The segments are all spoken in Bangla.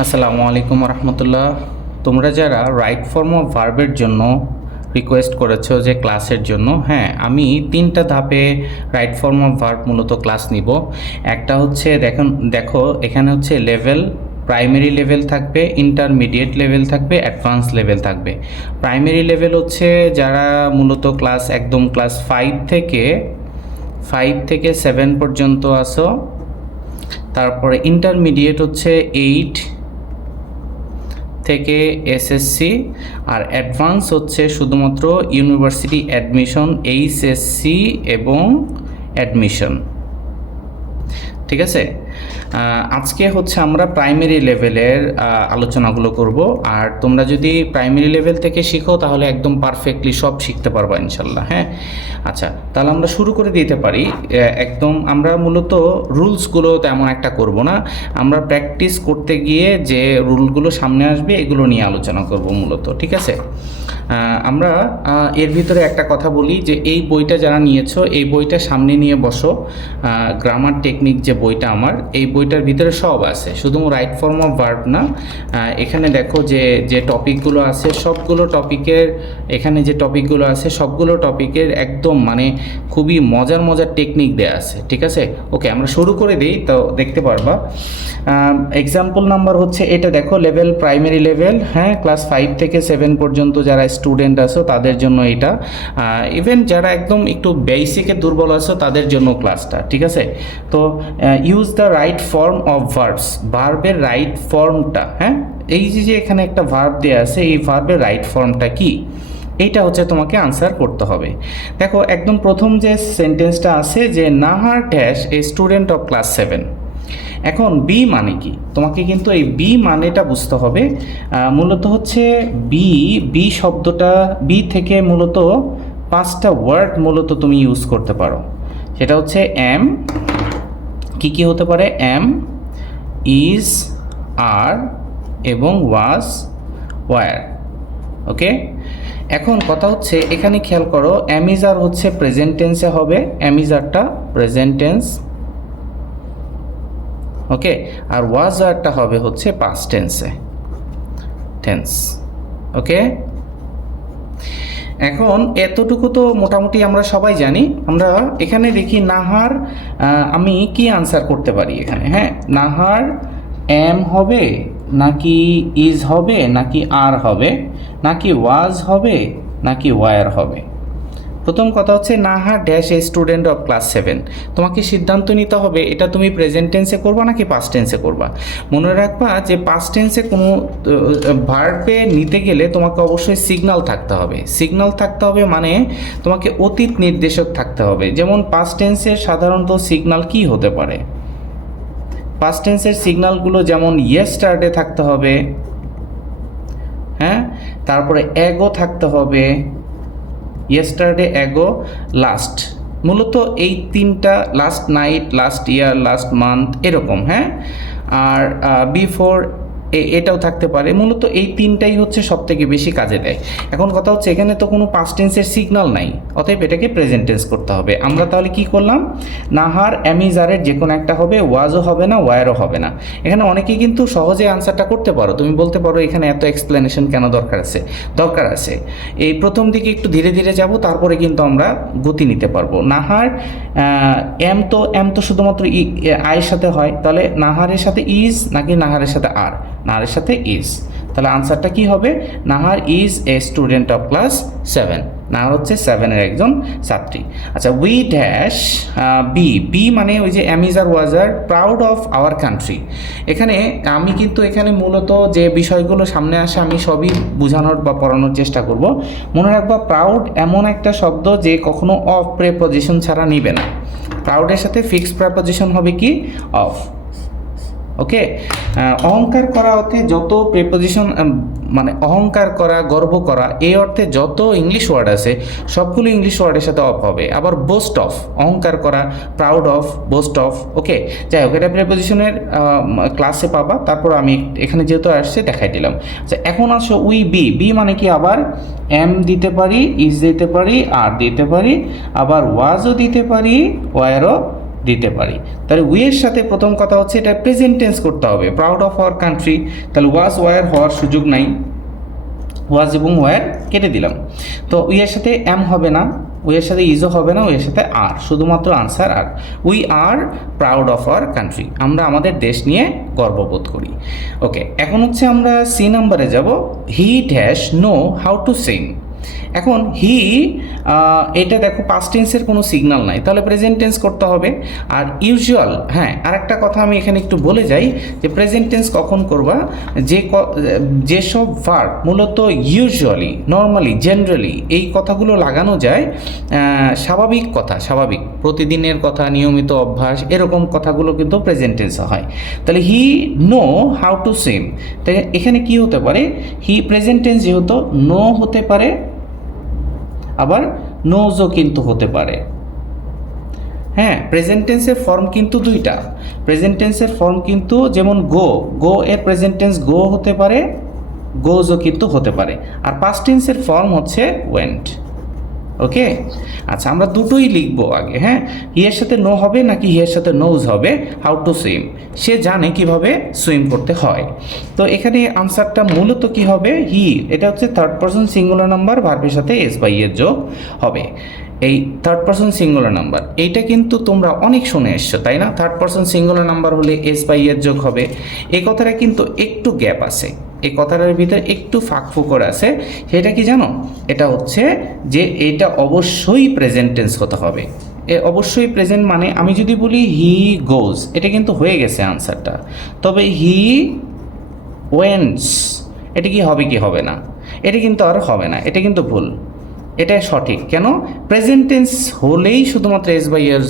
আসসালামু আলাইকুম রহমতুল্লাহ। তোমরা যারা রাইট ফর্ম অফ ভার্বের জন্য রিকোয়েস্ট করেছো যে ক্লাসের জন্য, হ্যাঁ, আমি তিনটা ধাপে রাইট ফর্ম অফ ভার্ব মূলত ক্লাস নিব। একটা হচ্ছে দেখো এখানে হচ্ছে লেভেল, প্রাইমারি লেভেল থাকবে, ইন্টারমিডিয়েট লেভেল থাকবে, অ্যাডভান্স লেভেল থাকবে। প্রাইমারি লেভেল হচ্ছে যারা মূলত ক্লাস 5 থেকে 7 পর্যন্ত আসো। তারপরে ইন্টারমিডিয়েট হচ্ছে 8 থেকে এসএসসি, আর অ্যাডভান্স হচ্ছে শুধুমাত্র ইউনিভার্সিটি অ্যাডমিশন, এইচএসসি এবং অ্যাডমিশন। ঠিক আছে। আজকে হচ্ছে আমরা প্রাইমারি লেভেলের আলোচনাগুলো করব। আর তোমরা যদি প্রাইমারি লেভেল থেকে শিখো তাহলে একদম পারফেক্টলি সব শিখতে পারবা ইনশাল্লাহ। হ্যাঁ, আচ্ছা, তাহলে আমরা শুরু করে দিতে পারি। একদম আমরা মূলত রুলসগুলো তেমন একটা করব না, আমরা প্র্যাকটিস করতে গিয়ে যে রুলগুলো সামনে আসবে এগুলো নিয়ে আলোচনা করব মূলত। ঠিক আছে। আমরা এর ভিতরে একটা কথা বলি যে এই বইটা যারা নিয়েছো এই বইটা সামনে নিয়ে বসো। গ্রামার টেকনিক যে বইটা আমার, এই বইটার ভিতরে সব আছে, শুধু রাইট ফর্ম অফ ভার্ব না। এখানে দেখো যে টপিকগুলো আছে সবগুলো টপিকের, এখানে যে টপিকগুলো আছে সবগুলো টপিকের একদম মানে খুবই মজার মজার টেকনিক দেয়া আছে। ঠিক আছে, ওকে, আমরা শুরু করে দিই, তো দেখতে পারবা। এক্সাম্পল নাম্বার হচ্ছে এটা দেখো, লেভেল প্রাইমারি লেভেল, হ্যাঁ, ক্লাস 5 থেকে 7 পর্যন্ত যারা স্টুডেন্ট আছো তাদের জন্য এটা। ইভেন যারা একদম একটু বেসিকে দুর্বল আছো তাদের জন্য ক্লাসটা। ঠিক আছে, তো use the right form of verbs, ভার্বের রাইট ফর্মটা, হ্যাঁ, এই যে এখানে একটা ভার্ব দেওয়া আছে, এই ভার্বের রাইট ফর্মটা কি, এইটা হচ্ছে তোমাকে আনসার করতে হবে। দেখো একদম প্রথম যে সেন্টেন্সটা আছে যে Nahar dash a student of class 7। এখন বি মানে কি, তোমাকে কিন্তু এই বি মানেটা বুঝতে হবে। মূলত হচ্ছে বি শব্দটা, বি থেকে মূলত 5টা ওয়ার্ড মূলত তুমি ইউজ করতে পারো। সেটা হচ্ছে এম, কি হতে পারে, এম, ইজ, আর এবং ওয়াজ, ওয়ার। ওকে, এখন কথা হচ্ছে এখানে খেয়াল করো, অ্যামিজার হচ্ছে প্রেজেন্ট টেন্সে হবে, অ্যামিজারটা প্রেজেন্ট টেন্স। ওকে, আর ওয়াজ আরটা হবে হচ্ছে পাস্ট টেন্স। ওকে, এখন এতটুকু তো মোটামুটি আমরা সবাই জানি। আমরা এখানে দেখি নাহার, আমি কি আনসার করতে পারি এখানে, হ্যাঁ, নাহার এম হবে নাকি ইজ হবে নাকি আর হবে নাকি ওয়াজ হবে নাকি ওয়ার হবে। প্রথম কথা হচ্ছে Nahar dash a student of class 7। তোমাকে সিদ্ধান্ত নিতে হবে এটা তুমি প্রেজেন্ট টেন্সে করবা নাকি পাস্ট টেন্সে করবা। মনে রাখবা যে পাস্ট টেন্সে কোনো ভার্বে নিতে গেলে তোমাকে অবশ্যই সিগন্যাল থাকতে হবে। সিগন্যাল থাকতে হবে মানে তোমাকে অতীত নির্দেশক থাকতে হবে। যেমন পাস্ট টেন্সের সাধারণত সিগন্যাল কি হতে পারে, পাস্ট টেন্সের সিগন্যালগুলো যেমন ইয়েস্টারডে থাকতে হবে, হ্যাঁ, তারপরে এগো থাকতে হবে, ইয়েস্টারডে, এগো, লাস্ট, মূলত এই তিনটা, last night, last year, last month, এরকম, হ্যাঁ, আর বিফোর এটাও থাকতে পারে। মূলত এই তিনটাই হচ্ছে সব থেকে বেশি কাজে দেয়। এখন কথা হচ্ছে এখানে তো কোনো পাস্ট টেন্সের সিগন্যাল নাই, অতএব এটাকে প্রেজেন্ট টেন্স করতে হবে। আমরা তাহলে কি করলাম, নাহার অ্যামিজারের যে কোনো একটা হবে, ওয়াজও হবে না, ওয়ারও হবে না। এখানে অনেকেই কিন্তু সহজে আনসারটা করতে পারো, তুমি বলতে পারো এখানে এত এক্সপ্লেনেশন কেন দরকার আছে। এই প্রথম দিকে একটু ধীরে ধীরে যাব, তারপরে কিন্তু আমরা গতি নিতে পারবো। নাহার এম তো শুধুমাত্র আয়ের সাথে হয়, তাহলে নাহারের সাথে ইজ নাকি নাহারের সাথে আর, নাহারের সাথে ইজ, তাহলে আনসারটা কি হবে, Nahar is a student of class 7। Nahar হচ্ছে 7-এর একজন ছাত্রী। আচ্ছা, উই ড্যাশ বি মানে ওই যে am is are ওয়াজার proud of our country. এখানে আমি কিন্তু এখানে মূলত যে বিষয়গুলো সামনে আসে আমি সবই বোঝানোর বা পড়ানোর চেষ্টা করব। মনে রাখবা প্রাউড এমন একটা শব্দ যে কখনো অফ প্রেপোজিশন ছাড়া নিবে না। প্রাউডের সাথে ফিক্সড প্রেপোজিশন হবে কি, অফ। ওকে, অহংকার করা অর্থে যত প্রিপোজিশন, মানে অহংকার করা, গর্ব করা, এই অর্থে যত ইংলিশ ওয়ার্ড আছে সবগুলো ইংলিশ ওয়ার্ডের সাথে অফ হবে। আবার বোস্ট অফ, অহংকার করা, প্রাউড অফ, বোস্ট অফ। ওকে, যাই হোক, এটা প্রিপোজিশনের ক্লাসে পাবা, তারপর আমি এখানে যেহেতু আসছে দেখাই দিলাম। আচ্ছা, এখন আসো উই বি মানে কি, আবার এম দিতে পারি, ইজ দিতে পারি, আর দিতে পারি, আবার ওয়াজও দিতে পারি, ওয়ারও দিতে পারি। তাহলে উই এর সাথে প্রথম কথা হচ্ছে এটা প্রেজেন্ট টেন্স করতে হবে, প্রাউড অফ আওয়ার কান্ট্রি। তাহলে ওয়াজ ওয়ার হওয়ার সুযোগ নাই, ওয়াজ এবং ওয়ার কেটে দিলাম। তো উই এর সাথে এম হবে না, উই এর সাথে ইজও হবে না, উই এর সাথে আর, শুধুমাত্র আনসার আর। We are proud of our country, আমরা আমাদের দেশ নিয়ে গর্ববোধ করি। ওকে, এখন হচ্ছে আমরা সি নাম্বারে যাব। He dash know how to swim. এখন হি, এটা দেখো পাস্ট টেন্সের কোনো সিগন্যাল নাই, তাহলে প্রেজেন্ট টেন্স করতে হবে। আর ইউজুয়াল, হ্যাঁ আরেকটা কথা আমি এখানে একটু বলে যাই যে প্রেজেন্ট টেন্স কখন করবা, যেসব ভার্ব মূলত ইউজুয়ালি, নর্মালি, জেনারেলি এই কথাগুলো লাগানো যায়, স্বাভাবিক কথা, স্বাভাবিক প্রতিদিনের কথা, নিয়মিত অভ্যাস, এরকম কথাগুলো কিন্তু প্রেজেন্ট টেন্সে হয়। তাহলে he know how to swim, তাই এখানে কি হতে পারে, হি প্রেজেন্ট টেন্স যেহেতু নো হতে পারে, আবার নোজও কিন্তু হতে পারে। হ্যাঁ, প্রেজেন্ট টেন্সের ফর্ম কিন্তু দুইটা। প্রেজেন্ট টেন্সের ফর্ম কিন্তু যেমন গো, গো এর প্রেজেন্ট টেন্স গো হতে পারে, গোজও কিন্তু হতে পারে। আর পাস্ট টেন্সের ফর্ম হচ্ছে ওয়েন্ট। ওকে, আচ্ছা আমরা দুটোই লিখবো আগে। হ্যাঁ, হি এর সাথে নো হবে নাকি হি এর সাথে নোজ হবে, হাউ টু সুইম, সে জানে কিভাবে সুইম করতে হয়। তো এখানে আনসারটা মূলত কি হবে, হি, এটা হচ্ছে থার্ড পারসন সিঙ্গুলার নাম্বার, ভার্বের সাথে এস বাই এর যোগ হবে। এই থার্ড পারসন সিঙ্গুলার নাম্বার এইটা কিন্তু তোমরা অনেক শুনে এসছো, তাই না? থার্ড পারসন সিঙ্গুলার নাম্বার হলে এস বাই এর যোগ হবে। এই কথাটা কিন্তু একটু গ্যাপ আছে, এই কথাটার ভিতরে একটু ফাঁক ফুকর আছে। সেটা কি জানো? এটা হচ্ছে যে এটা অবশ্যই প্রেজেন্ট টেন্স হতে হবে। অবশ্যই প্রেজেন্ট মানে আমি যদি বলি হি গোজ, এটা কিন্তু হয়ে গেছে আনসারটা। তবে হি ওয়েন্টস, এটা কি হবে কি হবে না? এটা কিন্তু আর হবে না, এটা কিন্তু ভুল, এটা সঠিক। কেন? প্রেজেন্ট টেন্স হলেই শুধুমাত্র এস বাই এর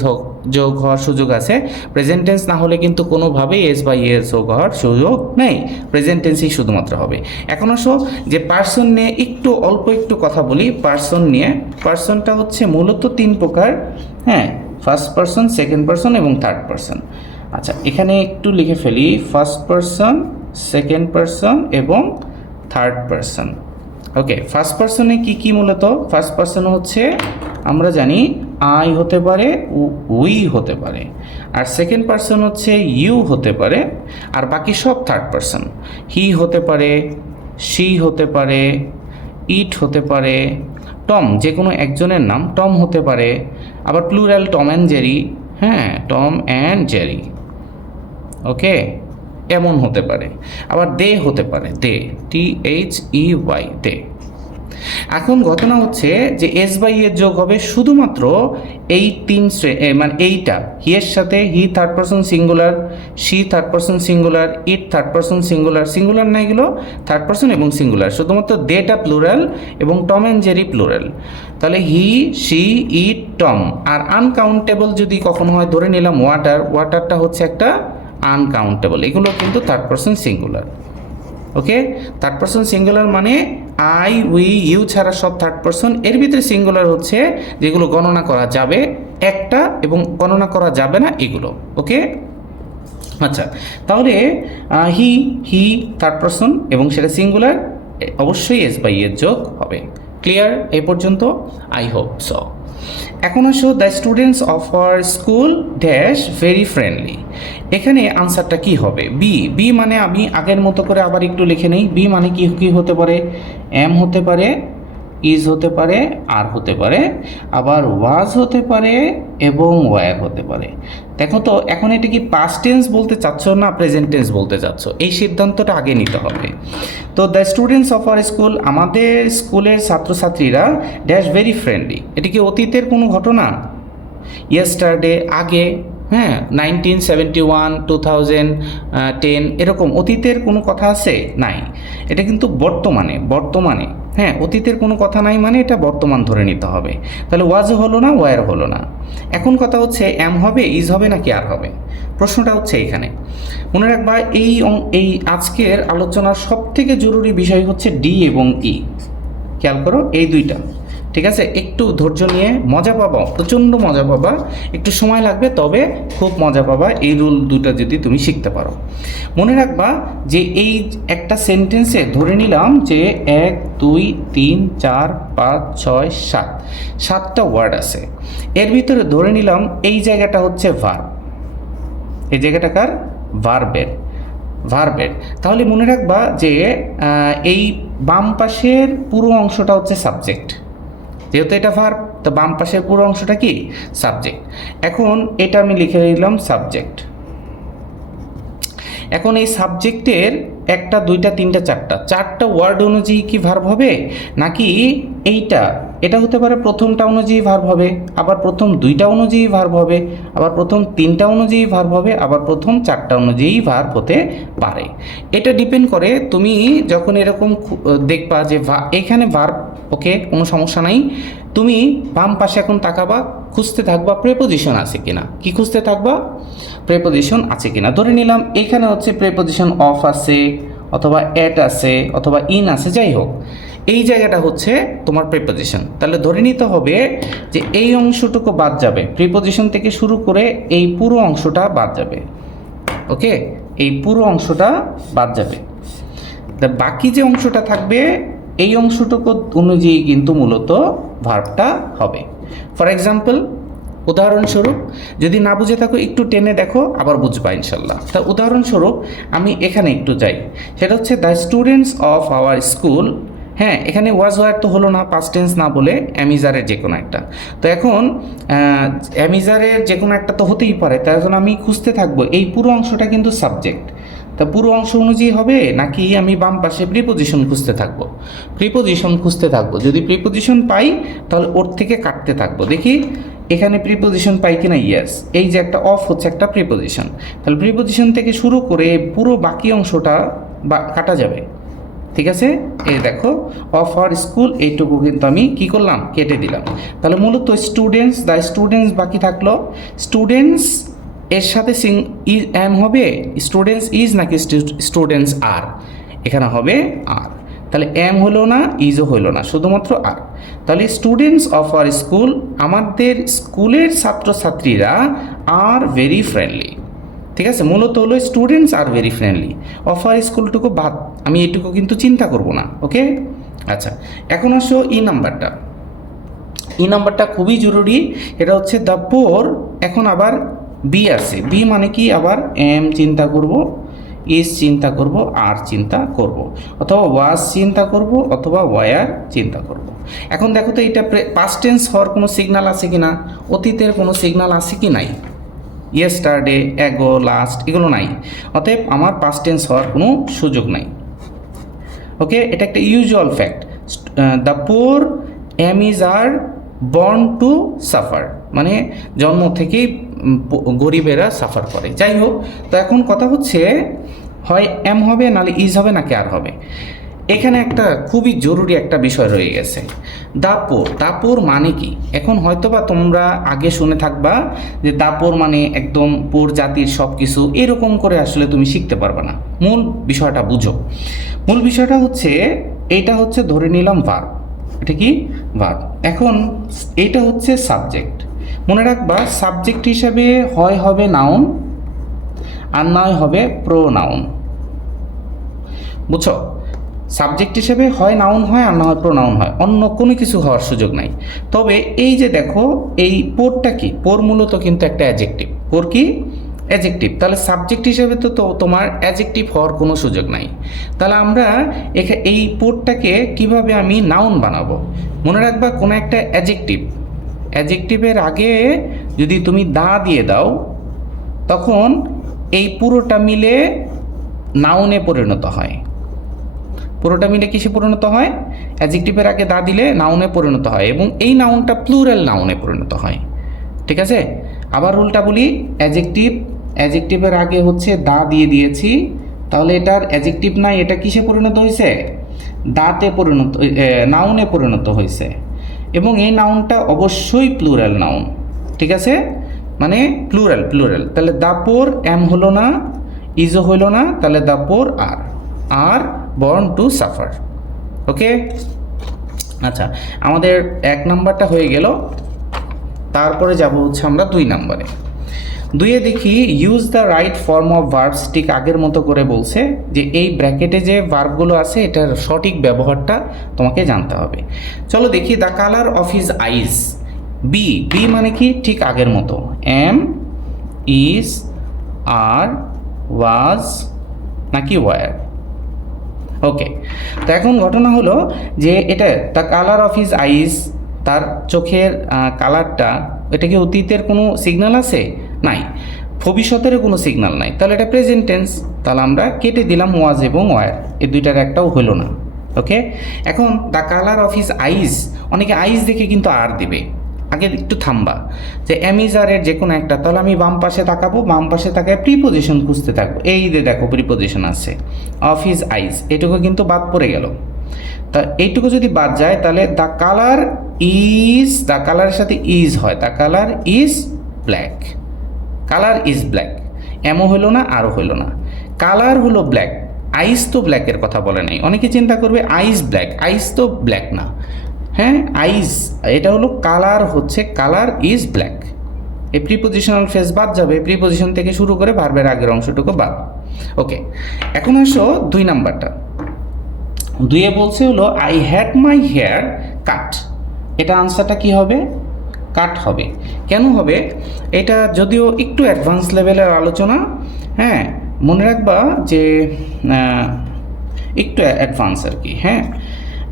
যোগ হওয়ার সুযোগ আছে, প্রেজেন্ট টেন্স না হলে কিন্তু কোনোভাবেই এস বাই এর যোগ হওয়ার সুযোগ নেই, প্রেজেন্ট টেন্সই শুধুমাত্র হবে। এখন আসো যে পার্সন নিয়ে অল্প একটু কথা বলি। পার্সন নিয়ে, পার্সনটা হচ্ছে মূলত তিন প্রকার। হ্যাঁ, ফার্স্ট পার্সন, সেকেন্ড পার্সন এবং থার্ড পার্সন। আচ্ছা এখানে একটু লিখে ফেলি, ফার্স্ট পার্সন, সেকেন্ড পার্সন এবং থার্ড পার্সন। ওকে, ফার্স্ট পার্সনে কি কি মূলত? ফার্স্ট পার্সন হচ্ছে আমরা জানি আই হতে পারে, উই হতে পারে। আর সেকেন্ড পার্সন হচ্ছে ইউ হতে পারে, আর বাকি সব থার্ড পার্সন। হি হতে পারে, শি হতে পারে, ইট হতে পারে, টম যে কোনো একজনের নাম টম হতে পারে, আবার প্লুরাল টম অ্যান্ড জেরি। হ্যাঁ, টম অ্যান্ড জেরি। ওকে, এমন হতে পারে। আবার দে হতে পারে, দে, THEY, দে। এখন ঘটনা হচ্ছে যে এস বাই এর যোগ হবে শুধুমাত্র এই তিন মানে এইটা, হি এর সাথে he third person singular, she third person singular, it third person singular, singular না এগুলো থার্ড পারসন এবং সিঙ্গুলার, শুধুমাত্র দেটা প্লুরাল এবং টম অ্যান্ড জেরি প্লুরাল। তাহলে হি, শি, ইট, টম। আর আনকাউন্টেবল যদি কখনো হয়, ধরে নিলাম ওয়াটার, ওয়াটারটা হচ্ছে একটা আনকাউন্টেবল, এগুলো কিন্তু থার্ড পারসন সিঙ্গুলার। ওকে, থার্ড পারসন সিঙ্গুলার মানে আই, উই, ইউ ছাড়া সব থার্ড পারসন। এর ভিতরে সিঙ্গুলার হচ্ছে যেগুলো গণনা করা যাবে একটা এবং গণনা করা যাবে না এগুলো। ওকে, আচ্ছা তাহলে হি থার্ড পারসন এবং সেটা সিঙ্গুলার, অবশ্যই এস বাই এর যোগ হবে। ক্লিয়ার এই পর্যন্ত? I hope so. এখন আসো, the students of our school dash very friendly. এখানে আনসারটা কি হবে? বি। বি মানে আমি আগের মতো করে আবার একটু লিখে নেই। বি মানে কি কি হতে পারে? এম হতে পারে, ইজ হতে পারে, আর হতে পারে, আবার ওয়াজ হতে পারে এবং ওয়্যার হতে পারে। দেখো তো এখন এটা কি পাস্ট টেন্স বলতে চাচ্ছ না প্রেজেন্ট টেন্স বলতে চাচ্ছ, এই সিদ্ধান্তটা আগে নিতে হবে। তো the students of our school, আমাদের স্কুলের ছাত্রছাত্রীরা ড্যাশ ভেরি ফ্রেন্ডলি, এটা কি অতীতের কোনো ঘটনা? ইয়েস্টারডে, আগে, হ্যাঁ 1971, 2010 এরকম অতীতের কোনো কথা আছে? নাই। এটা কিন্তু বর্তমানে, বর্তমানে। হ্যাঁ, অতীতের কোনো কথা নাই মানে এটা বর্তমান ধরে নিতে হবে। তাহলে ওয়াজও হলো না, ওয়্যার হলো না। এখন কথা হচ্ছে এম হবে, ইজ হবে নাকি আর হবে? প্রশ্নটা হচ্ছে এখানে। মনে রাখবা এই আজকের আলোচনার সবথেকে জরুরি বিষয় হচ্ছে ডি এবং ই। খেয়াল করো এই দুইটা, ঠিক আছে, একটু ধৈর্য নিয়ে মজা পাবা, প্রচণ্ড মজা পাবা, একটু সময় লাগবে তবে খুব মজা পাবা এই রুল দুটো যদি তুমি শিখতে পারো। মনে রাখবা যে এই একটা সেন্টেন্সে ধরে নিলাম যে 1 2 3 4 5 6 7 7টা ওয়ার্ড আছে, এর ভিতরে ধরে নিলাম এই জায়গাটা হচ্ছে ভার্ব, এই জায়গাটাকার ভার্বের। তাহলে মনে রাখবা যে এই বাম পাশের পুরো অংশটা হচ্ছে সাবজেক্ট, যেহেতু এটা ভার্ব তো বাম পাশের পুরো অংশটা কি সাবজেক্ট। এখন এটা আমি লিখে দিলাম সাবজেক্ট। এখন এই সাবজেক্টের একটা দুইটা তিনটা চারটা ওয়ার্ড অনুযায়ী কি ভার্ব হবে, নাকি এটা হতে পারে প্রথমটা অনুযায়ী ভার্ব হবে, আবার প্রথম দুইটা অনুযায়ী ভার্ব হবে, আবার প্রথম তিনটা অনুযায়ী ভার্ব হবে, আবার প্রথম চারটা অনুযায়ী ভার্ব হতে পারে। এটা ডিপেন্ড করে তুমি যখন এরকম দেখবা যে এখানে ভার্ব, ওকে কোনো সমস্যা নাই, তুমি বাম পাশে এখন তাকাবা, খুঁজতে থাকবা প্রেপোজিশন আছে কিনা। কি খুঁজতে থাকবা? প্রেপোজিশন আছে কিনা। ধরে নিলাম এখানে হচ্ছে প্রেপোজিশন অফ আছে, অথবা এট আছে, অথবা ইন আছে, যাই হোক এই জায়গাটা হচ্ছে তোমার প্রিপোজিশন। তাহলে ধরে নিতে হবে যে এই অংশটুকু বাদ যাবে, প্রিপোজিশন থেকে শুরু করে এই পুরো অংশটা বাদ যাবে। ওকে, এই পুরো অংশটা বাদ যাবে, বাকি যে অংশটা থাকবে এই অংশটুকু অনুযায়ী কিন্তু মূলত ভার্বটা হবে। ফর এক্সাম্পল, উদাহরণস্বরূপ যদি না বুঝে থাকো একটু টেনে দেখো, আবার বুঝবা ইনশাল্লাহ। তা উদাহরণস্বরূপ আমি এখানে একটু যাই, সেটা হচ্ছে the students of our school. হ্যাঁ, এখানে ওয়াজ ওয়ার তো হলো না, পাস্ট টেন্স না বলে অ্যামিজারের যে কোনো একটা। তো এখন অ্যামিজারের যে কোনো একটা তো হতেই পারে, তার জন্য আমি খুঁজতে থাকবো এই পুরো অংশটা কিন্তু সাবজেক্ট, তা পুরো অংশ অনুযায়ী হবে নাকি আমি বাম পাশে প্রিপোজিশন খুঁজতে থাকবো? প্রিপোজিশন খুঁজতে থাকবো, যদি প্রিপোজিশন পাই তাহলে ওর থেকে কাটতে থাকবো, দেখি এখানে প্রিপোজিশন পাই কিনা। ইয়েস, এই যে একটা অফ হচ্ছে একটা প্রিপোজিশন, তাহলে প্রিপোজিশন থেকে শুরু করে পুরো বাকি অংশটা কাটা যাবে। ঠিক আছে, এই দেখো অফ আওয়ার স্কুল, এইটুকু কিন্তু আমি কি করলাম, কেটে দিলাম। তাহলে মূলত স্টুডেন্টস, দ্য স্টুডেন্টস বাকি থাকলো, স্টুডেন্টস এর সাথে এম হবে, স্টুডেন্টস ইজ নাকি স্টুডেন্টস আর, এখানে হবে আর। তাহলে এম হলো না, ইজও হলো না, শুধুমাত্র আর। তাহলে স্টুডেন্টস অফ আর স্কুল, আমাদের স্কুলের ছাত্রছাত্রীরা আর ভেরি ফ্রেন্ডলি। ঠিক আছে, মূলত হলো স্টুডেন্টস আর ভেরি ফ্রেন্ডলি, অফ আর স্কুলটুকু বাদ, আমি এটুকু কিন্তু চিন্তা করব না। ওকে, আচ্ছা এখন আসো ই নাম্বারটা খুবই জরুরি, এটা হচ্ছে দ্য পোর। এখন আবার বি আছে, বি মানে কি, আবার এম চিন্তা করব, ইজ চিন্তা করব, আর চিন্তা করব, অথবা ওয়াজ চিন্তা করব, অথবা ওয়ার চিন্তা করব। এখন দেখো তো এটা পাস্ট টেন্স হওয়ার কোনো সিগন্যাল আছে কি না, অতীতের কোনো সিগন্যাল আছে কি নাই, ইয়েস্টারডে, অ্যাগো, লাস্ট এগুলো নাই, অতএব আমার পাস্ট টেন্স হওয়ার কোনো সুযোগ নাই। ওকে, এটা একটা ইউজুয়াল ফ্যাক্ট, দ্য পোর এমিজ আর বর্ন টু সাফার, মানে জন্ম থেকেই গরিবেরা সাফার করে। যাই হোক, তো এখন কথা হচ্ছে হয় এম হবে, নাহলে ইজ হবে, নাকি আর হবে। এখানে একটা খুবই জরুরি একটা বিষয় রয়ে গেছে, দাপোর মানে কি। এখন হয়তোবা তোমরা আগে শুনে থাকবা যে দাপোর মানে একদম পোর জাতির সব কিছু, এরকম করে আসলে তুমি শিখতে পারবে না। মূল বিষয়টা বুঝো, মূল বিষয়টা হচ্ছে এইটা হচ্ছে ধরে নিলাম ভার্ব, এটা কি ভার্ব। এখন এইটা হচ্ছে সাবজেক্ট, মনে রাখবা সাবজেক্ট হিসাবে হয় হবে নাউন, আর নয় হবে প্রোনাউন। বুঝছো, সাবজেক্ট হিসেবে হয় নাউন হয়, আর না হয় প্রোনাউন হয়, অন্য কোনো কিছু হওয়ার সুযোগ নাই। তবে এই যে দেখো এই পোরটা কি, পোর মূলত কিন্তু একটা অ্যাডজেক্টিভ, পোর কি অ্যাডজেক্টিভ, তাহলে সাবজেক্ট হিসেবে তো তোমার অ্যাডজেক্টিভ হওয়ার কোনো সুযোগ নাই। তাহলে আমরা এই পোরটাকে কিভাবে আমি নাউন বানাবো, মনে রাখবা কোনো একটা অ্যাডজেক্টিভের আগে যদি তুমি দা দিয়ে দাও, তখন এই পুরোটা মিলে নাউনে পরিণত হয়। পুরোটা মিলে কিসে পরিণত হয়, অ্যাডজেক্টিভের আগে দা দিলে নাউনে পরিণত হয়, এবং এই নাউনটা প্লুরাল নাউনে পরিণত হয়। ঠিক আছে, আবার উল্টা বলি, অ্যাডজেক্টিভের আগে হচ্ছে দা দিয়ে দিয়েছি, তাহলে এটার অ্যাডজেক্টিভ নাই, এটা কিসে পরিণত হয়েছে, নাউনে পরিণত হয়েছে, এবং এই নাউনটা অবশ্যই প্লুরাল নাউন। ঠিক আছে, মানে প্লুরাল। তাহলে দাপোর এম হলো না, ইজও হইল না, তাহলে দাপোর আর বর্ন টু সাফার। ওকে, আচ্ছা, আমাদের 1 নাম্বারটা হয়ে গেল। তারপরে যাব হচ্ছে আমরা 2 নাম্বারে। 2-এ দেখি use the right form of verbs, ঠিক আগের মতো করে বলছে যে এই ব্র্যাকেটে যে ভার্বগুলো আছে এটার সঠিক ব্যবহারটা তোমাকে জানতে হবে। চলো দেখি, the colour of his eyes. B, B মানে কি? ঠিক আগের মতো, এম, ইজ, আর, ওয়াজ নাকি ওয়ার। ওকে, তো এখন ঘটনা হলো যে এটা দ্য কালার অফ হিজ আইজ, তার চোখের কালারটা, এটা কি অতীতের কোনো সিগন্যাল আছে? নাই। ভবিষ্যতের কোনো সিগন্যাল নাই, তাহলে এটা প্রেজেন্ট টেন্স। তাহলে আমরা কেটে দিলাম ওয়াজ এবং ওয়ার, এই দুইটার একটাও হলো না। ওকে, এখন দ্য কালার অফ হিজ আইজ, অনেকে আইজ দেখে কিন্তু আর দিবে। আগে একটু থামবা, যে এম ইজ আর এর যে কোনো একটা, তাহলে আমি বাম পাশে তাকাবো, বাম পাশে তাকায় প্রিপোজিশন খুঁজতে থাকবো। এই যে দেখো প্রিপোজিশন আছে, অফ হিজ আইজ, এটুকু কিন্তু বাদ পড়ে গেল। তা এইটুকু যদি বাদ যায় তাহলে দ্য কালার ইজ, দ্য কালারের সাথে ইজ হয়, the colour is black, colour is black. এমও হলো না, আরও হলো না। কালার হলো ব্ল্যাক, আইস তো ব্ল্যাকের কথা বলে নাই। অনেকে চিন্তা করবে আইস ব্ল্যাক, আইস তো ব্ল্যাক না। হ্যাঁ, আইস, এটা হলো কালার, হচ্ছে কালার ইজ ব্ল্যাক। এই প্রিপোজিশনাল ফেজ বাদ যাবে, প্রিপোজিশন থেকে শুরু করে ভার্বের আগের অংশটুকু বাদ। ওকে, এখন আসো 2 নাম্বারটা। 2-এ বলছে হলো I had my hair cut. এটা আনসারটা কি হবে? কাট হবে। কেন হবে? এটা যদিও একটু অ্যাডভান্স লেভেলের আলোচনা, হ্যাঁ, মনে রাখবা যে একটু অ্যাডভান্স আর কি। হ্যাঁ,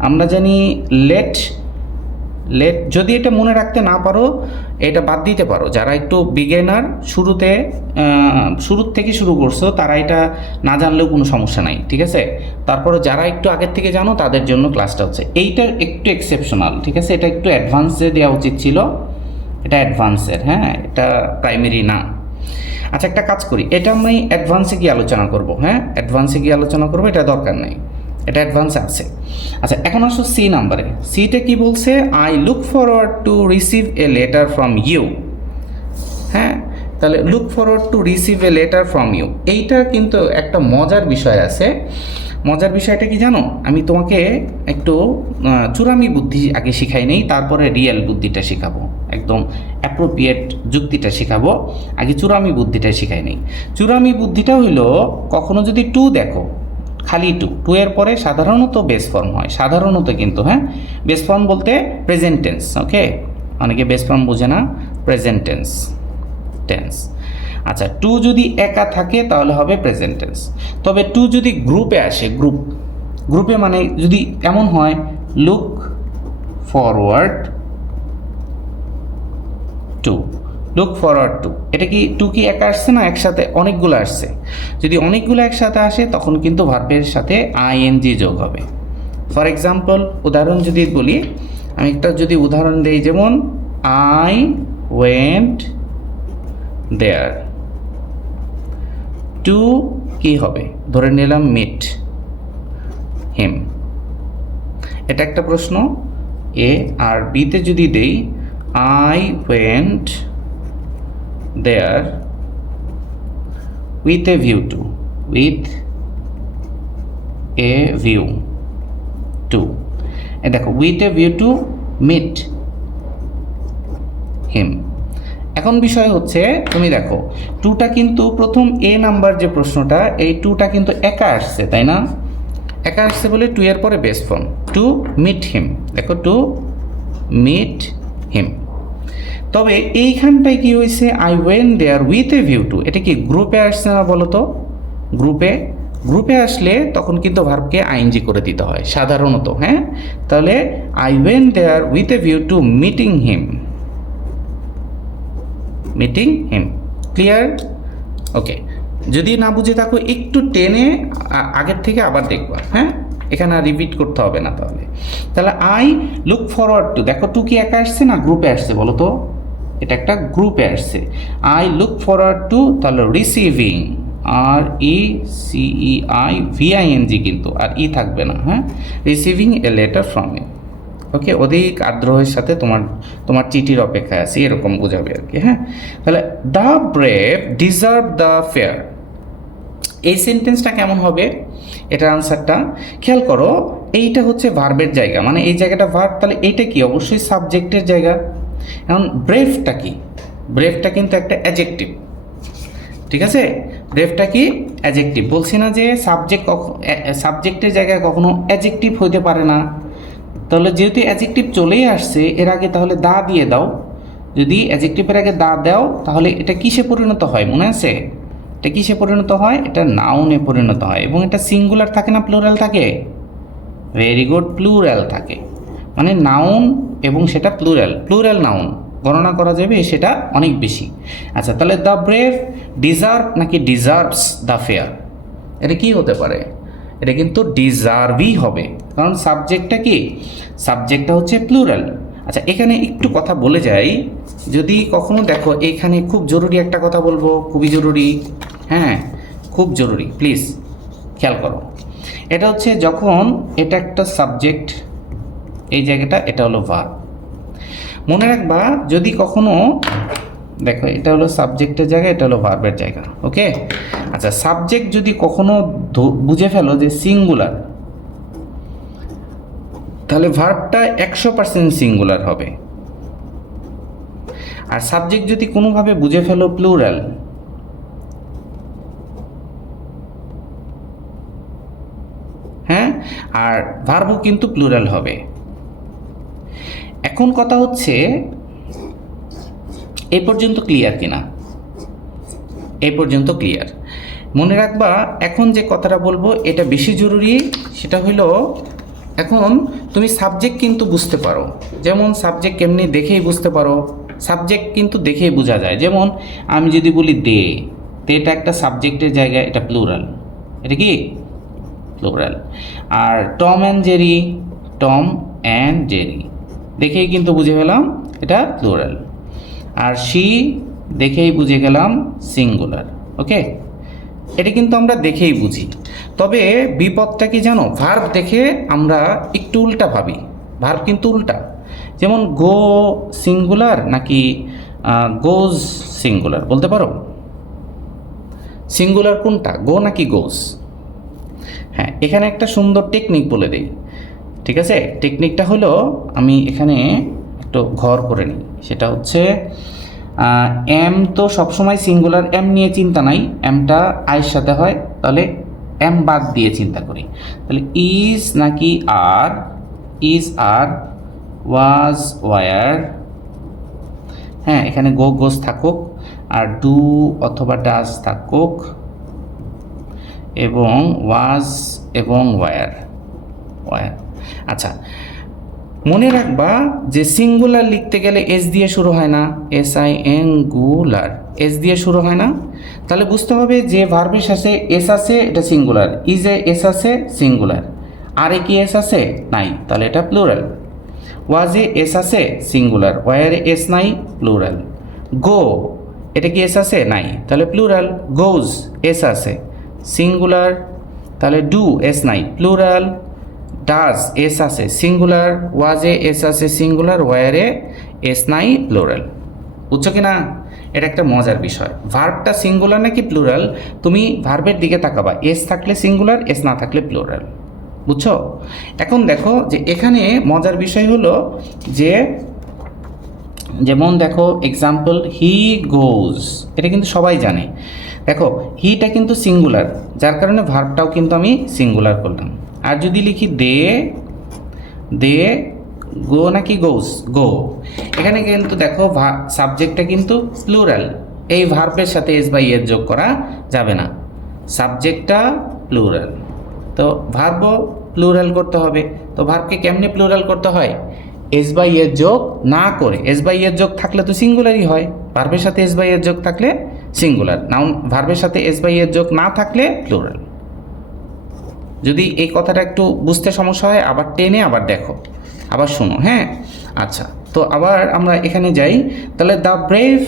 আমরা জানি লেট, লেট যদি এটা মনে রাখতে না পারো এটা বাদ দিতে পারো। যারা একটু বিগিনার, শুরুর থেকে শুরু করছো, তারা এটা না জানলেও কোনো সমস্যা নাই, ঠিক আছে। তারপরে যারা একটু আগের থেকে জানো তাদের জন্য ক্লাসটা হচ্ছে। এইটা একটু এক্সেপশনাল, ঠিক আছে, এটা একটু অ্যাডভান্সে দেওয়া উচিত ছিল, এটা অ্যাডভান্সের, হ্যাঁ, এটা প্রাইমারি না। আচ্ছা, একটা কাজ করি, এটা আমি অ্যাডভান্সে গিয়ে আলোচনা করব। হ্যাঁ, অ্যাডভান্সে গিয়ে আলোচনা করবো, এটা দরকার নেই, এটা অ্যাডভান্স আছে। আচ্ছা, এখন আসো সি নাম্বারে। সিটা কি বলছে? I look forward to receive a letter from you. হ্যাঁ, তাহলে look forward to receive a letter from you, এইটা কিন্তু একটা মজার বিষয় আছে। মজার বিষয়টা কি জানো? আমি তোমাকে একটু চূড়ামি বুদ্ধি আগে শিখাই নেই, তারপরে রিয়েল বুদ্ধিটা শেখাবো, একদম অ্যাপ্রোপ্রিয়েট যুক্তিটা শেখাবো। আগে চূড়ামি বুদ্ধিটা শিখাই নেই। চূড়ামি বুদ্ধিটা হইলো, কখনো যদি টু দেখো, খালি টু, টু এর পরে সাধারণত বেস ফর্ম হয়, সাধারণত কিন্তু, হ্যাঁ, বেস ফর্ম বলতে প্রেজেন্ট টেন্স। ওকে, অনেকে বেস ফর্ম বোঝে না, প্রেজেন্ট টেন্স, টেন্স। আচ্ছা, টু যদি একা থাকে তাহলে হবে প্রেজেন্ট টেন্স। তবে টু যদি গ্রুপে আসে, গ্রুপে মানে যদি এমন হয়, look forward two, look forward two, এটা কি টু কি একা আসছে না, একসাথে অনেকগুলো আসছে? যদি অনেকগুলো একসাথে আসে তখন কিন্তু ভার্বের সাথে আইএনজি যোগ হবে। ফর এক্সাম্পল, উদাহরণ যদি বলি, আমি একটা যদি উদাহরণ দিই, যেমন আই ওয়েন্ট দেয়ার টু, কি হবে? ধরে নিলাম মিট হিম। এটা একটা প্রশ্ন এ। আর বিতে যদি দেই, I went there with a view to, with a view to, এ দেখো, with a view to meet him. এখন বিষয় হচ্ছে, তুমি দেখো টুটা কিন্তু প্রথম এ নাম্বার যে প্রশ্নটা, এই টুটা কিন্তু একা আসছে, তাই না? একা আসছে বলে টু এর পরে base form, to meet him. দেখো, টু মিট হিম। তবে এইখানটায় কি হয়েছে? I went there with a view to, এটা কি গ্রুপে আসছে না বলো তো? গ্রুপে আসলে তখন কিন্তু ভার্বকে আইএনজি করে দিতে হয় সাধারণত। হ্যাঁ, তাহলে I went there with a view to meeting him, meeting him. Clear? Okay, যদি না বুঝে থাকো একটু টেনে আগের থেকে আবার দেখবা। হ্যাঁ, এখানে আর রিপিট করতে হবে না। তাহলে আই লুক ফরওয়ার্ড টু, দেখো টু কি একা আসছে না গ্রুপে আসছে বলো তো? এটা একটা গ্রুপে আসছে। আই লুক ফরওয়ার্ড টু, তাহলে receiving, R E C E I V I N G কিন্তু, আর ই থাকবে না। হ্যাঁ, receiving a letter from you. Okay, অধিক আগ্রহের সাথে তোমার চিঠির অপেক্ষায় আছি, এরকম বোঝাবে আর কি। হ্যাঁ, তাহলে the brave deserve the fair, এই সেন্টেন্সটা কেমন হবে? এটার আনসারটা খেয়াল করো, এইটা হচ্ছে ভার্বের জায়গা, মানে এই জায়গাটা ভার্ব, তাহলে এইটা কি অবশ্যই সাবজেক্টের জায়গা। এখন ব্রেভটা কি? ব্রেভটা কিন্তু একটা অ্যাডজেক্টিভ, ঠিক আছে? ব্রেভটা কি? অ্যাডজেক্টিভ। বলছি না যে সাবজেক্টের জায়গায় কখনো অ্যাডজেক্টিভ হইতে পারে না। তাহলে যেহেতু অ্যাডজেক্টিভ চলেই আসছে এর আগে, তাহলে দা দিয়ে দাও। যদি অ্যাডজেক্টিভের আগে দা দাও তাহলে এটা কিসে পরিণত হয় মনে আছে? এটা কিসে পরিণত হয়? এটা নাউনে পরিণত হয়। এবং এটা সিঙ্গুলার থাকে না প্লুরাল থাকে? ভেরি গুড, প্লুরাল থাকে। মানে নাউন এবং সেটা প্লুরাল, প্লুরাল নাউন গণনা করা যাবে সেটা অনেক বেশি। আচ্ছা, তাহলে দ্য ব্রেভ ডিজার্ভ নাকি ডিজার্ভস দ্য ফেয়ার? এটা কি হতে পারে? এটা কিন্তু ডিজার্ভই হবে, কারণ সাবজেক্টটা কি? সাবজেক্টটা হচ্ছে প্লুরাল। আচ্ছা, এখানে একটু কথা বলে যাই। যদি কখনো দেখো, এখানে খুব জরুরি একটা কথা বলবো, খুবই জরুরি, হ্যাঁ খুব জরুরি, প্লিজ খেয়াল করো। এটা হচ্ছে যখন এটা একটা সাবজেক্ট, এই জায়গাটা এটা হলো ভার্ব। মনে রাখবা যদি কখনো দেখো, এটা হলো সাবজেক্টের জায়গা, এটা হলো ভার্বের জায়গা, ওকে? আচ্ছা, সাবজেক্ট যদি কখনো বুঝে ফেলো যে সিঙ্গুলার, তাহলে ভার্বটা 100% সিঙ্গুলার হবে। আর সাবজেক্ট যদি কোনোভাবে বুঝে ফেলো প্লুরাল, হ্যাঁ, আর ভার্বও কিন্তু প্লুরাল হবে। এখন কথা হচ্ছে এই পর্যন্ত ক্লিয়ার কিনা? এই পর্যন্ত ক্লিয়ার। মনে রাখবা, এখন যে কথাটা বলবো এটা বেশি জরুরি। সেটা হলো, এখন তুমি সাবজেক্ট কিন্তু বুঝতে পারো। যেমন সাবজেক্ট কেমনি দেখেই বুঝতে পারো, সাবজেক্ট কিন্তু দেখেই বোঝা যায়। যেমন আমি যদি বলি দে, এটা একটা সাবজেক্টের জায়গায়, এটা প্লুরাল, এটা কি প্লুরাল। আর Tom and Jerry, Tom and Jerry দেখেই কিন্তু বুঝে গেলাম এটা প্লুরাল। আর শি দেখেই বুঝে গেলাম সিঙ্গুলার, ওকে? এটা কিন্তু আমরা দেখেই বুঝি। তবে বিপদটা কি জানো? ভার্ব দেখে আমরা একটু উল্টা ভাবি, ভার্ব কিন্তু উল্টা। যেমন গো সিঙ্গুলার নাকি গোজ সিঙ্গুলার, বলতে পারো? সিঙ্গুলার কোনটা, গো নাকি গোজ? হ্যাঁ, এখানে একটা সুন্দর টেকনিক বলে দেই, ঠিক আছে? টেকনিকটা হলো, আমি এখানে একটু ঘর করে নিই। সেটা হচ্ছে এম তো সবসময় সিঙ্গুলার, এম নিয়ে চিন্তা নাই, এমটা আয়ের সাথে হয়, তাহলে এম বাদ দিয়ে চিন্তা করি। তাহলে ইজ নাকি আর, ইজ আর, ওয়াজ ওয়ার, হ্যাঁ এখানে গো গোস থাকুক, আর ডু অথবা ডাজ থাকুক, এবং ওয়াজ এবং ওয়ার, ওয়ার। আচ্ছা, মনে রাখবা যে সিঙ্গুলার লিখতে গেলে এস দিয়ে শুরু হয় না, এস আই এন গুলার, এস দিয়ে শুরু হয় না। তাহলে বুঝতে হবে যে ভার্বের সাথে এস আছে, এটা সিঙ্গুলার। ইজে এস আছে, সিঙ্গুলার। আরে কি এস আছে? নাই, তাহলে এটা প্লুরাল। ওয়াজে এস আছে, সিঙ্গুলার। ওয়ারে এস নাই, প্লুরাল। গো, এটা কি এস আছে? নাই, তাহলে প্লুরাল। গোজ এস আছে, সিঙ্গুলার, তাহলে ডু এস নাই, প্লুরাল। ডাজ এস আছে, সিঙ্গুলার। ওয়াজে এস আছে, সিঙ্গুলার। ওয়ারে এস নাই, প্লুরাল। বুঝছো কি না? এটা একটা মজার বিষয়। ভার্বটা সিঙ্গুলার নাকি প্লুরাল, তুমি ভার্বের দিকে তাকাবা, এস থাকলে সিঙ্গুলার, এস না থাকলে প্লুরাল। বুঝছো? এখন দেখো যে এখানে মজার বিষয় হলো যে, যেমন দেখো এক্সাম্পল, হি গোজ, এটা কিন্তু সবাই জানে। দেখো হিটা কিন্তু সিঙ্গুলার, যার কারণে ভার্বটাও কিন্তু আমি সিঙ্গুলার করলাম। আর যদি লিখি দে, দে গো নাকি গোস, গো, এখানে কিন্তু দেখো সাবজেক্টটা কিন্তু প্লুরাল, এই ভার্বের সাথে এস বাই এর যোগ করা যাবে না, সাবজেক্টটা প্লুরাল, তো ভার্বও প্লুরাল করতে হবে। তো ভার্বকে কেমনে প্লুরাল করতে হয়? এস বাই এর যোগ না করে। এস বাই এর যোগ থাকলে তো সিঙ্গুলারই হয়, ভার্বের সাথে এস বাই এর যোগ থাকলে সিঙ্গুলার, নাউন ভার্বের সাথে এস বাই এর যোগ না থাকলে প্লুরাল। যদি এই কথাটা একটু বুঝতে সমস্যা হয়, আবার টেনে আবার দেখো, আবার শোনো, হ্যাঁ? আচ্ছা, তো আবার আমরা এখানে যাই। তাহলে দ্য ব্রেভ,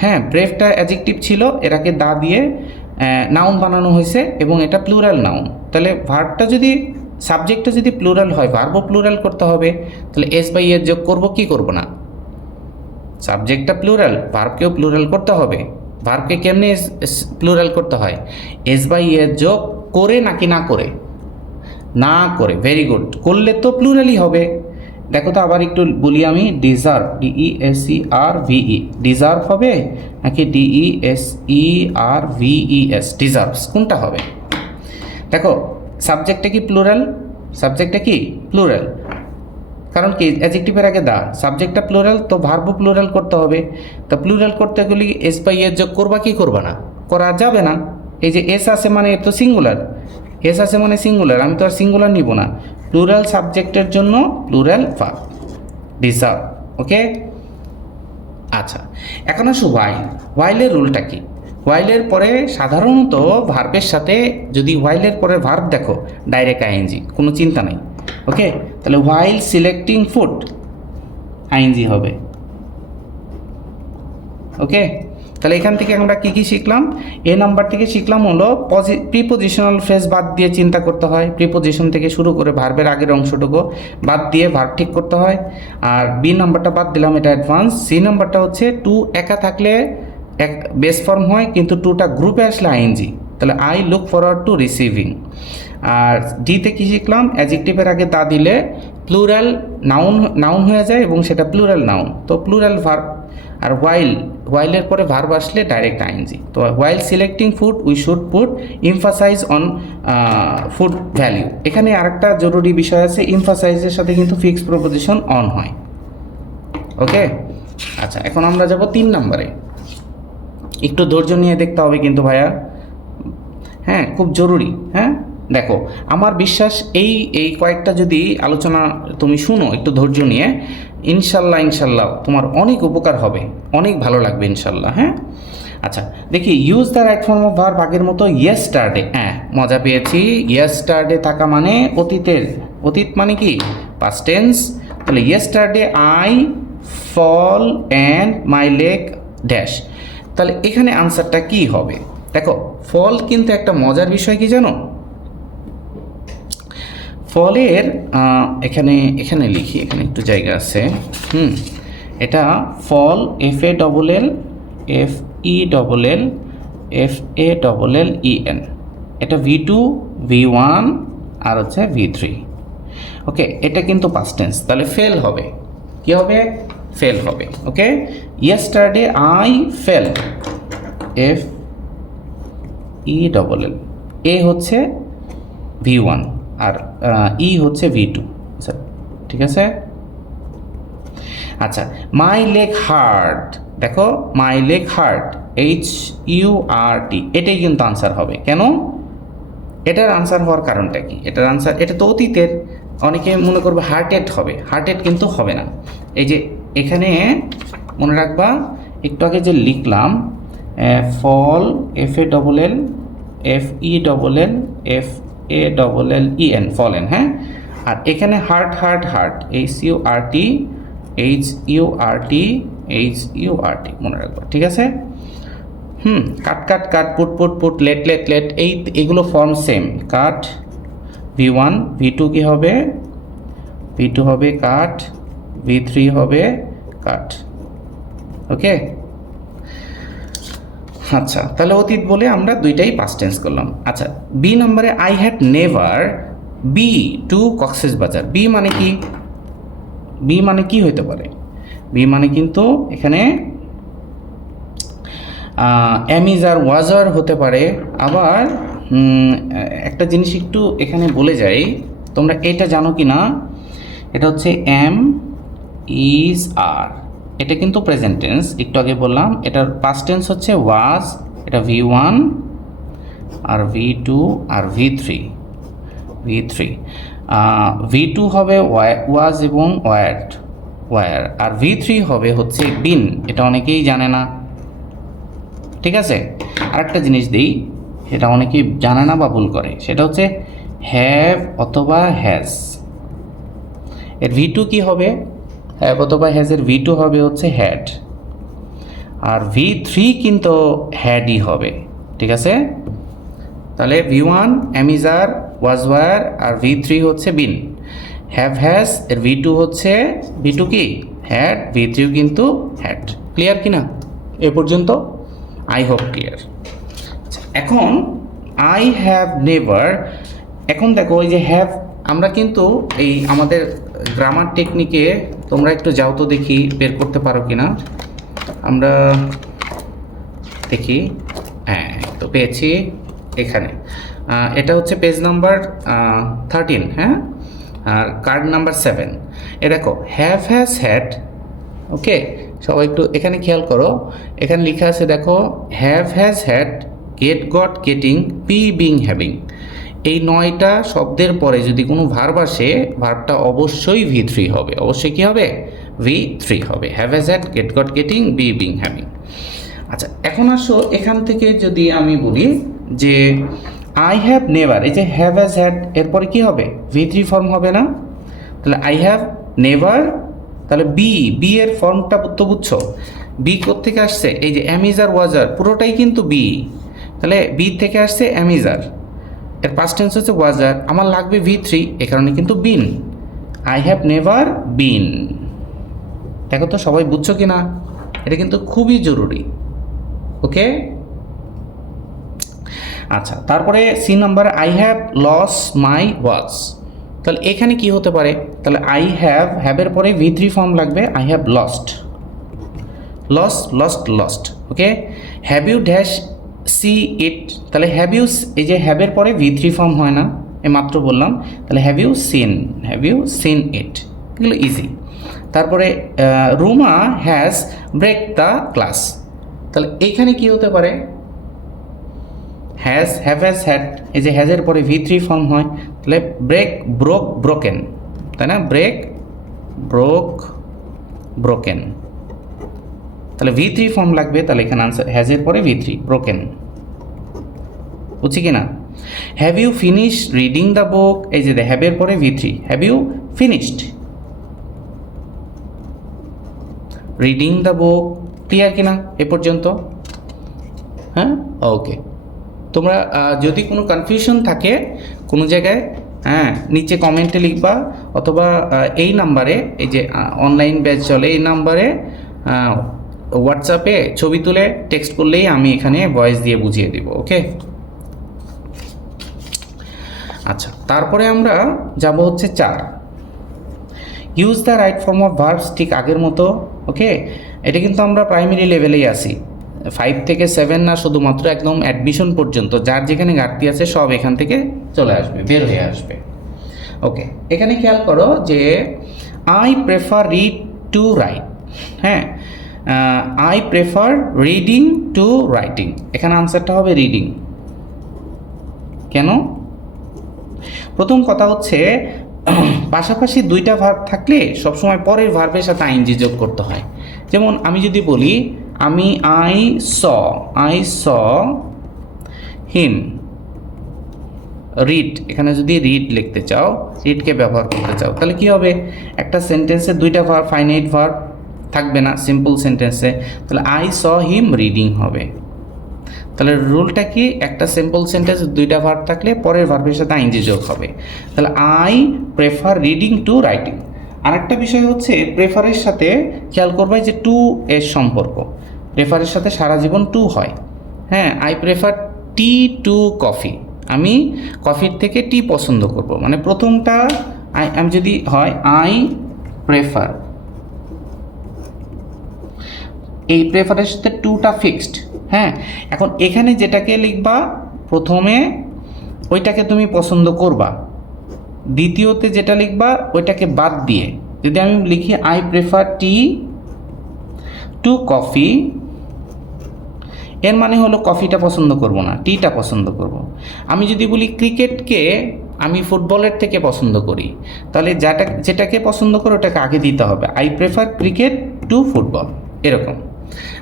হ্যাঁ ব্রেভটা অ্যাডজেক্টিভ ছিল, এটাকে দা দিয়ে নাউন বানানো হয়েছে এবং এটা প্লুরাল নাউন। তাহলে ভার্বটা যদি, সাবজেক্টটা যদি প্লুরাল হয়, ভার্বও প্লুরাল করতে হবে। তাহলে এস বাই এর যোগ করবো কি করব না? সাবজেক্টটা প্লুরাল, ভার্বকেও প্লুরাল করতে হবে। ভার্বকে কেমনে প্লুরাল করতে হয়? এস বাই এর যোগ করে নাকি না করে? না করে, ভেরি গুড। করলে তো প্লুরালই হবে। দেখো তো আবার একটু বলি আমি, ডিজার্ভ, DESERVE, ডিজার্ভ হবে নাকি DESERVES, ডিজার্ভস, কোনটা হবে? দেখো সাবজেক্টটা কি প্লুরাল? সাবজেক্টটা কি প্লুরাল, কারণ কি অ্যাডজেক্টিভের আগে দা, সাবজেক্টটা প্লুরাল তো ভার্বও প্লুরাল করতে হবে। তো প্লুরাল করতে গেলে এস বাই এস যোগ করবা কি করবা না? করা যাবে না। এই যে এস আছে মানে এর তো সিঙ্গুলার, এস আছে মানে সিঙ্গুলার, আমি তো আর সিঙ্গুলার নিব না। প্লুরাল সাবজেক্টের জন্য প্লুরাল ভার্ব, ডিজার্ভ। ওকে, আচ্ছা এখন আসো ওয়াইল। ওয়াইলের রুলটা কি? ওয়াইলের পরে সাধারণত ভার্বের সাথে যদি ওয়াইলের পরে ভার্ব দেখো ডাইরেক্ট আইএনজি, কোনো চিন্তা নাই। ওকে, তাহলে ওয়াইল সিলেক্টিং ফুড আইএনজি হবে। ওকে, তাহলে এখান থেকে আমরা কি কি শিখলাম? এ নাম্বার থেকে শিখলাম হলো প্রিপোজিশনাল ফ্রেজ বাদ দিয়ে চিন্তা করতে হয়, প্রিপোজিশন থেকে শুরু করে ভার্বের আগের অংশটুকু বাদ দিয়ে ভার্ব ঠিক করতে হয়। আর বি নাম্বারটা বাদ দিলাম, এটা অ্যাডভান্স। সি নাম্বারটা হচ্ছে টু একা থাকলে এক বেস ফর্ম হয়, কিন্তু টুটা গ্রুপে আসলে আইএনজি, তাহলে I look forward to receiving. আর ডিতে কি শিখলাম? অ্যাডজেক্টিভের আগে তা দিলে প্লুরাল নাউন হয়ে যায় এবং সেটা প্লুরাল নাউন, তো প্লুরাল ভার্ব। আর ওয়াইলের পরে ভার্ব আসলে ডাইরেক্ট আইএনজি। তো while selecting food we should put emphasize on food value. এখানে আরেকটা জরুরি বিষয় আছে, এমফাসাইজের সাথে কিন্তু ফিক্সড প্রপোজিশন অন হয়। ওকে, আচ্ছা এখন আমরা যাব 3 নম্বরে। একটু ধৈর্য নিয়ে দেখতে হবে কিন্তু ভাইয়া, হ্যাঁ খুব জরুরি। হ্যাঁ দেখো, আমার বিশ্বাস এই কয়েকটা যদি আলোচনা তুমি শুনো একটু ধৈর্য নিয়ে, ইনশাল্লাহ তোমার অনেক উপকার হবে, অনেক ভালো লাগবে ইনশাল্লাহ। হ্যাঁ আচ্ছা দেখি, use the right form of verb আগের মতো ইয়েস্টারডে। হ্যাঁ মজা পেয়েছি, ইয়েস্টারডে থাকা মানে অতীতের, অতীত মানে কি পাস্ট টেন্স। তাহলে yesterday I fall and my leg dash. তাহলে এখানে আনসারটা কি হবে? দেখো ফল কিন্তু একটা মজার বিষয়, কি জানো? ফলের এখানে লিখি, এখানে একটু জায়গা আছে। এটা ফল, FALLFELLFALLEN, এটা V2 V1 আর হচ্ছে V3। ওকে, এটা কিন্তু পাস্ট টেন্স, তাহলে ফেল হবে। কি হবে? ফেল হবে। ওকে, ইয়েস্টারডে আই ফেল, FELL, এ হচ্ছে V1 আর ই হচ্ছে V2। আচ্ছা ঠিক আছে। আচ্ছা মাই লেগ হার্ট, দেখো মাই লেগ হার্ট, HURT, এটাই কিন্তু আনসার হবে। কেন? এটার আনসার হওয়ার কারণটা কি? এটার আনসার, এটা তো অতীতের, অনেকে মনে করবে হার্টেড হবে, হার্টেড কিন্তু হবে না। এই যে এখানে মনে রাখবা, একটু আগে যে লিখলাম ফল, FALLFELLFALLEN, ফলেন। হ্যাঁ, আর এখানে হার্ট HURT মনে রাখবা, ঠিক আছে। কাট পুট লেট, এইগুলো ফর্ম সেম। কাট V1, V2 কি হবে? V2 হবে কাট, V3 হবে কাট। ওকে, আচ্ছা তাহলে অতীত বলে আমরা দুইটাই পাস্ট টেন্স করলাম। আচ্ছা বি নম্বরে, I had never be to Cox's Bazar. B মানে কি? বি মানে কি হইতে পারে? বি মানে কিন্তু এখানে অ্যামিজার ওয়াজার হতে পারে। আবার একটা জিনিস একটু এখানে বলে যাই, তোমরা এটা জানো কি না? এটা হচ্ছে এম ইজ আর, এটা কিন্তু প্রেজেন্ট টেন্স, একটু আগে বললাম। এটার পাস্ট টেন্স হচ্ছে ওয়াজ, এটা V1 আর V2 আর V3। V2 হবে ওয়াজ এবং ওয়ার, আর V3 হবে হচ্ছে বিন, এটা অনেকেই জানে না। ঠিক আছে, আরেকটা জিনিস দিই, সেটা অনেকেই জানে না বা ভুল করে, সেটা হচ্ছে হ্যাভ অথবা হ্যাজ। এর V2 কি হবে? হ্যাভ অথবা হ্যাজের V2 হবে হচ্ছে হ্যাড, আর V3 কিন্তু হ্যাডই হবে। ঠিক আছে, তাহলে V1 অ্যামিজার ওয়াজওয়ার আর V3 হচ্ছে বিন। হ্যাভ হ্যাজ এর V2 হচ্ছে V2 কি হ্যাড, V3 কিন্তু হ্যাড। ক্লিয়ার কি না এ পর্যন্ত? I hope clear. এখন আই হ্যাভ নেভার, এখন দেখো ওই যে হ্যাভ, আমরা কিন্তু এই আমাদের গ্রামার টেকনিকে তোমরা একটু যাও তো দেখি বের করতে পারো কিনা। আমরা দেখি, হ্যাঁ তো পেয়েছি এখানে। এটা হচ্ছে পেজ নাম্বার 13, হ্যাঁ, আর কার্ড নাম্বার 7। এ দেখো হ্যাভ হ্যাজ হ্যাড, ওকে সবাই একটু এখানে খেয়াল করো, এখানে লেখা আছে দেখো have has had, gate goat getting, be being having. এই 9টা শব্দের পরে যদি কোনো ভার্ব আসে, ভার্বটা অবশ্যই V3 হবে, অবশ্যই কী হবে, V3 হবে। Have has had, gate goat getting, be being having. আচ্ছা এখন আসো এখান থেকে যদি আমি বলি যে আই হ্যাভ নেভার, এই যে হ্যাভ হ্যাজ হ্যাড এরপরে কী হবে, V3 ফর্ম হবে না? তাহলে আই হ্যাভ নেভার, তাহলে বি এর ফর্মটা তো বুঝছো, বি কোত্থেকে আসছে, এই যে অ্যামিজার ওয়াজার পুরোটাই কিন্তু বি, তাহলে বি থেকে আসছে অ্যামিজার, এর পাস্ট টেন্স হচ্ছে ওয়াজার, আমার লাগবে V3, এ কারণে কিন্তু been. I have never been. দেখো তো সবাই বুঝছো কি না, এটা কিন্তু খুবই জরুরি, ওকে। আচ্ছা তারপরে C number, I have lost my watch. তাহলে এখানে কি হতে পারে, তাহলে আই হ্যাভের পরে V3 ফর্ম লাগবে, I have lost, lost, okay. Have you dash see it, তাহলে হ্যাভ ইউ, এই যে হ্যাভের পরে V3 ফর্ম হয় না, এই মাত্র বললাম, তাহলে হ্যাভ ইউ সিন ইট, এগুলো ইজি। তারপরে Ruma has break the class, তাহলে এইখানে কি হতে পারে, হ্যাভ হ্যাজ হ্যাড, এই যে হ্যাজের পরে V3 ফর্ম হয়, তাহলে ব্রোকেন, তাই না, ব্রোকেন, তাহলে V3 ফর্ম লাগবে, তাহলে এখানে আনসার হ্যাজের পরে V3, ব্রোকেন, বুঝছি কি না। Have you finish reading the book, এই যে হ্যাভের পরে V3, have you finished reading the book, clear কিনা এ পর্যন্ত, হ্যাঁ ওকে। তোমরা যদি কোনো কনফিউশন থাকে কোনো জায়গায়, হ্যাঁ নিচে কমেন্টে লিখবা, অথবা এই নাম্বারে, এই যে অনলাইন ব্যাচ চলে এই নাম্বারে হোয়াটসঅ্যাপে ছবি তুলে টেক্সট করলেই আমি এখানে ভয়েস দিয়ে বুঝিয়ে দেব, ওকে। আচ্ছা তারপরে আমরা যাব হচ্ছে 4, use the right form of verbs, ঠিক আগের মতো, ওকে। এটা কিন্তু আমরা প্রাইমারি লেভেলেই আসি, 5 থেকে 7 না, শুধুমাত্র একদম অ্যাডমিশন পর্যন্ত যার যেখানে ঘাটতি আছে সব এখান থেকে চলে আসবে, বের হয়ে আসবে, ওকে। এখানে খেয়াল করো যে I prefer read to write, হ্যাঁ I prefer reading to writing, এখানে আনসারটা হবে রিডিং। কেন? প্রথম কথা হচ্ছে পাশাপাশি 2টা ভার্ব থাকলে সবসময় পরের ভার্বের সাথে আইএনজি যোগ করতে হয়। যেমন আমি যদি বলি আমি আই স হিম রিড, এখানে যদি রিড লিখতে চাও, রিডকে ব্যবহার করতে চাও, তাহলে কি হবে, একটা সেন্টেন্সে 2টা ভার্ব, ফাইনাইট ভার্ব থাকবে না সিম্পল সেন্টেন্সে, তাহলে আই স হিম রিডিং হবে। তাহলে রুলটা কি, একটা সিম্পল সেন্টেন্স 2টা ভার্ব থাকলে পরের ভার্বের সাথে আইএনজি যোগ হবে, তাহলে I prefer reading to writing. আরেকটা বিষয় হচ্ছে প্রেফারের সাথে খেয়াল করবে যে টু এর সম্পর্ক, প্রেফারের সাথে সারা জীবন টু হয়, হ্যাঁ I prefer T to coffee, আমি কফির থেকে টি পছন্দ করব, মানে প্রথমটা আমি যদি হয় আই প্রেফার, এই প্রেফারের সাথে টুটা ফিক্সড, হ্যাঁ। এখন এখানে যেটাকে লিখবা প্রথমে ওইটাকে তুমি পছন্দ করবা, দ্বিতীয়তে যেটা লিখবা ওইটাকে বাদ দিয়ে, যদি আমি লিখি I prefer T to coffee, এর মানে হলো কফিটা পছন্দ করব না, টিটা পছন্দ করব। আমি যদি বলি ক্রিকেটকে আমি ফুটবলের থেকে পছন্দ করি, তাহলে যেটাকে পছন্দ করো ওটাকে আগে দিতে হবে, I prefer cricket two football, এরকম।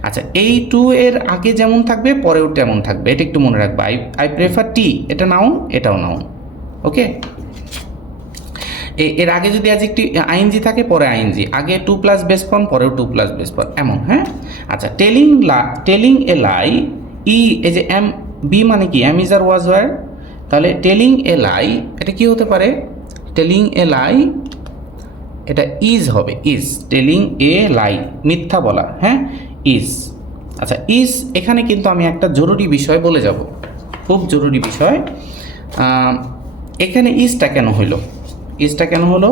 আচ্ছা এই টু এর আগে যেমন থাকবে পরেও তেমন থাকবে, এটা একটু মনে রাখবে। আই প্রেফার টি, এটা নাউন, এটাও নাউন, ওকে। এর আগে যদি অ্যাডজেক্টিভ আইএনজি থাকে পরে আইএনজি, আগে 2+ বেস ফর্ম পরেও 2+ বেস ফর্ম, এমন, হ্যাঁ। আচ্ছা টেলিং এ লাই, এই যে এম বি মানে কি, am is are was were, তাহলে টেলিং এ লাই এটা কি হতে পারে, টেলিং এ লাই এটা ইজ হবে, ইজ, টেলিং এ লাই মিথ্যা বলা, হ্যাঁ ইজ। আচ্ছা ইজ এখানে কিন্তু আমি একটা জরুরি বিষয় বলে যাব, খুব জরুরি বিষয়। এখানে ইজটা কেন হলো? ইজটা কেন হলো?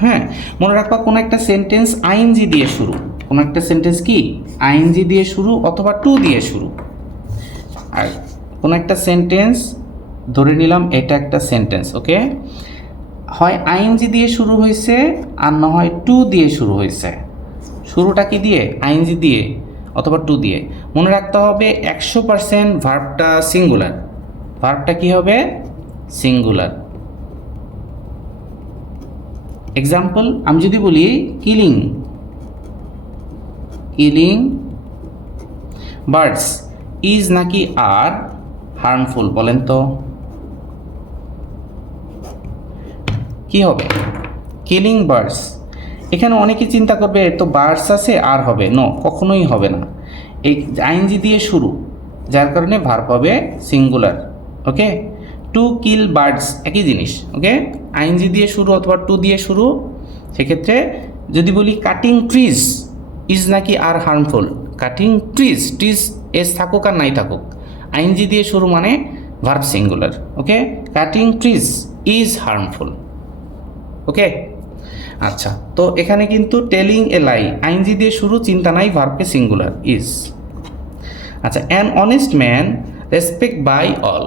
হ্যাঁ, মনে রাখবা কোনো একটা সেন্টেন্স আইএনজি দিয়ে শুরু, কোনো একটা সেন্টেন্স কি আইএনজি দিয়ে শুরু অথবা টু দিয়ে শুরু। আর কোনো একটা সেন্টেন্স ধরে নিলাম এটা একটা সেন্টেন্স, ওকে, হয় আইএনজি দিয়ে শুরু হয়েছে আর না হয় টু দিয়ে শুরু হয়েছে। শুরুটা কি দিয়ে? আইএনজি দিয়ে অথবা টু দিয়ে। মনে রাখতে হবে 100% ভার্বটা সিঙ্গুলার, ভার্বটা কি হবে? সিঙ্গুলার। এক্সাম্পল আমি যদি বলি কিলিং, কিলিং বার্ডস ইজ নাকি আর হার্মফুল? বলেন তো কি হবে? Killing birds. এখানে অনেকে চিন্তা করবে তো বার্ডস আছে আর হবে, নো, কখনোই হবে না। এই আইএনজি দিয়ে শুরু, যার কারণে ভার্ব হবে singular. Okay, to kill birds একই জিনিস। ওকে, আইএনজি দিয়ে শুরু অথবা টু দিয়ে শুরু। সেক্ষেত্রে যদি বলি কাটিং ট্রিজ ইজ নাকি are harmful, cutting trees, trees S থাকুক আর নাই থাকুক, আইএনজি দিয়ে শুরু মানে verb singular. Okay, cutting trees is harmful. Okay, আচ্ছা, তো এখানে কিন্তু টেলিং এ লাই আইএনজি দিয়ে শুরু, চিন্তা নাই, ভার্বকে সিঙ্গুলার ইজ। আচ্ছা, an honest man respect by all.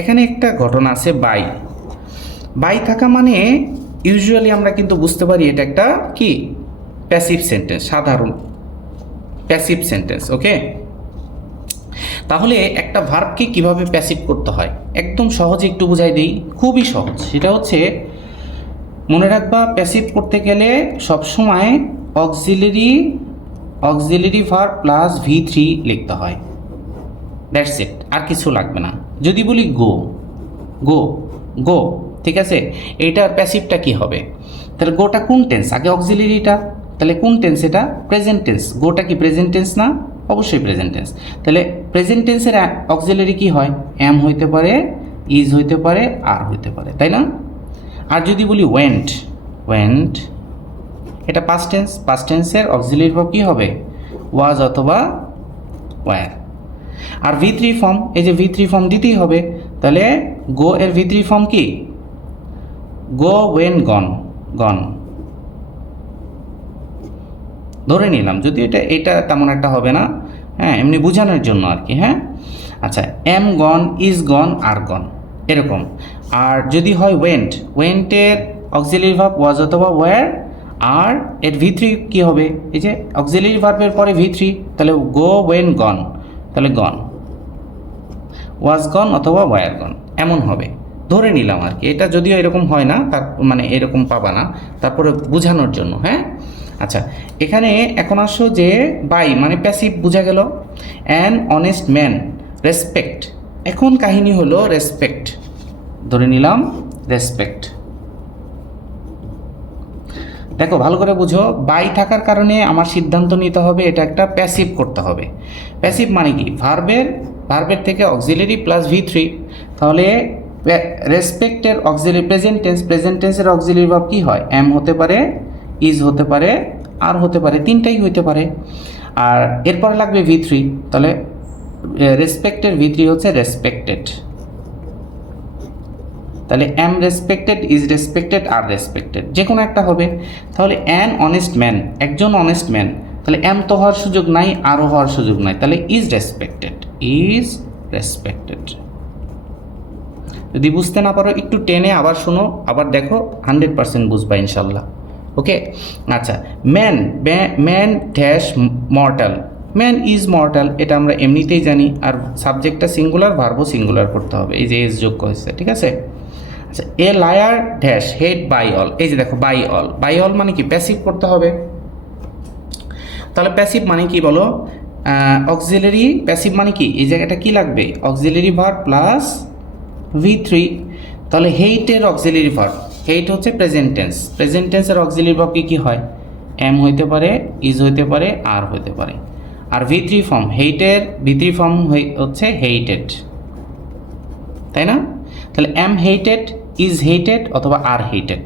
এখানে একটা ঘটনা আছে, বাই, বাই থাকা মানে ইউজুয়ালি আমরা কিন্তু বুঝতে পারি এটা একটা কি প্যাসিভ সেন্টেন্স, সাধারণ প্যাসিভ সেন্টেন্স। ওকে, তাহলে একটা ভার্বকে কিভাবে প্যাসিভ করতে হয় একদম সহজে একটু বুঝাই দিই, খুবই সহজ। সেটা হচ্ছে মনে রাখবা প্যাসিভ করতে গেলে সবসময় অক্সিলারি ভার্ব প্লাস V3 লিখতে হয়, দ্যাটস ইট, আর কিছু লাগবে না। যদি বলি গো, গো, গো, ঠিক আছে, এইটার প্যাসিভটা কি হবে? তাহলে গোটা কোন টেন্স? আগে অক্সিলারিটা, তাহলে কোন টেন্স? এটা প্রেজেন্ট টেন্স। গোটা কি প্রেজেন্ট টেন্স না? অবশ্যই প্রেজেন্ট টেন্স। তাহলে প্রেজেন্ট টেন্সের অক্সিলারি কি হয়? এম হইতে পারে, ইজ হইতে পারে, আর হইতে পারে, তাই না? আর যদি বলি ওয়েন্ট, ওয়েন্ট, এটা পাস্ট টেন্স, পাস্ট টেন্সের অক্সিলারি ভার্ব কি হবে? ওয়াজ অথবা ওয়্যার। আর V3 ফর্ম, এই যে V3 ফর্ম দিতেই হবে, তাহলে গো এর V3 ফর্ম কি? গো, ওয়েন, গন, গন ধরে নিলাম, যদি এটা তেমন একটা হবে না, হ্যাঁ, এমনি বোঝানোর জন্য আর কি। হ্যাঁ, আচ্ছা, এম গন, ইজ গন, আর গন, এরকম। আর যদি হয় ওয়েন্ট, ওয়েন্টের অক্সিলারি ভার্ব ওয়াজ অথবা ওয়্যার, আর এর V3 কি হবে? এই যে অক্সিলারি ভার্বের পরে V3, তাহলে গো, ওয়েন, গন, তাহলে গন, ওয়াজ গন অথবা ওয়্যার গন, এমন হবে, ধরে নিলাম আর কি। এটা যদিও এরকম হয় না, তার মানে এরকম পাবা না, তারপরে বোঝানোর জন্য। হ্যাঁ, আচ্ছা, এখানে এখন আসো যে বাই মানে প্যাসিভ বোঝা গেল। অ্যান অনেস্ট ম্যান রেসপেক্ট, এখন কাহিনী হলো রেসপেক্ট, ধরে নিলাম রেসপেক্ট। দেখো ভালো করে বুঝো, বাই থাকার কারণে আমার সিদ্ধান্ত নিতে হবে এটা একটা প্যাসিভ করতে হবে। প্যাসিভ মানে কি? ভার্বের থেকে অক্সিলারি প্লাস V3, তাহলে রেসপেক্টের অক্সিলারি প্রেজেন্ট টেন্স, প্রেজেন্ট টেন্সের অক্সিলারি ভার্ব কি হয়? এম হতে পারে, ইজ হতে পারে, আর হতে পারে, তিনটাই হতে পারে। আর এরপরে লাগবে V3, তাহলে রেসপেক্টের V3 হচ্ছে রেসপেক্টেড, তাহলে am respected, is respected, are respected, যে কোনো একটা হবে। তাহলে অ্যান অনেস্ট ম্যান, একজন অনেস্ট ম্যান, তাহলে এম তো হওয়ার সুযোগ নাই, আরও হওয়ার সুযোগ নাই, তাহলে ইজ রেসপেক্টেড, ইজ রেসপেক্টেড। যদি বুঝতে না পারো একটু টেনে আবার শোনো, আবার দেখো, 100% বুঝবা ইনশাল্লাহ। ওকে, আচ্ছা, man dash mortal, man is mortal, এটা আমরা এমনিতেই জানি। আর সাবজেক্টটা সিঙ্গুলার, ভার্বও সিঙ্গুলার করতে হবে, এই যে এস যোগ হয়েছে, ঠিক আছে। আচ্ছা, a liar dash hated by all, এই যে দেখো বাই অল, বাই অল মানে কি? প্যাসিভ করতে হবে। তাহলে প্যাসিভ মানে কি বলো? অক্সিলারি প্যাসিভ মানে কি? এই জায়গাটা কি লাগবে? অক্সিলারি ভার্ব প্লাস V3, তাহলে হেইটের অক্সিলারি ভার্ব, হেইট হচ্ছে প্রেজেন্ট টেন্স, প্রেজেন্ট টেন্সের অক্সিলারি ভার্ব কি হয়? এম হইতে পারে, ইজ হইতে পারে, আর হইতে পারে। আর V3 ফর্ম, হেইটের V3 ফর্ম হচ্ছে হেইটেড, তাই না? তাহলে এম হেইটেড, ইজ হেইটেড অথবা আর হেইটেড।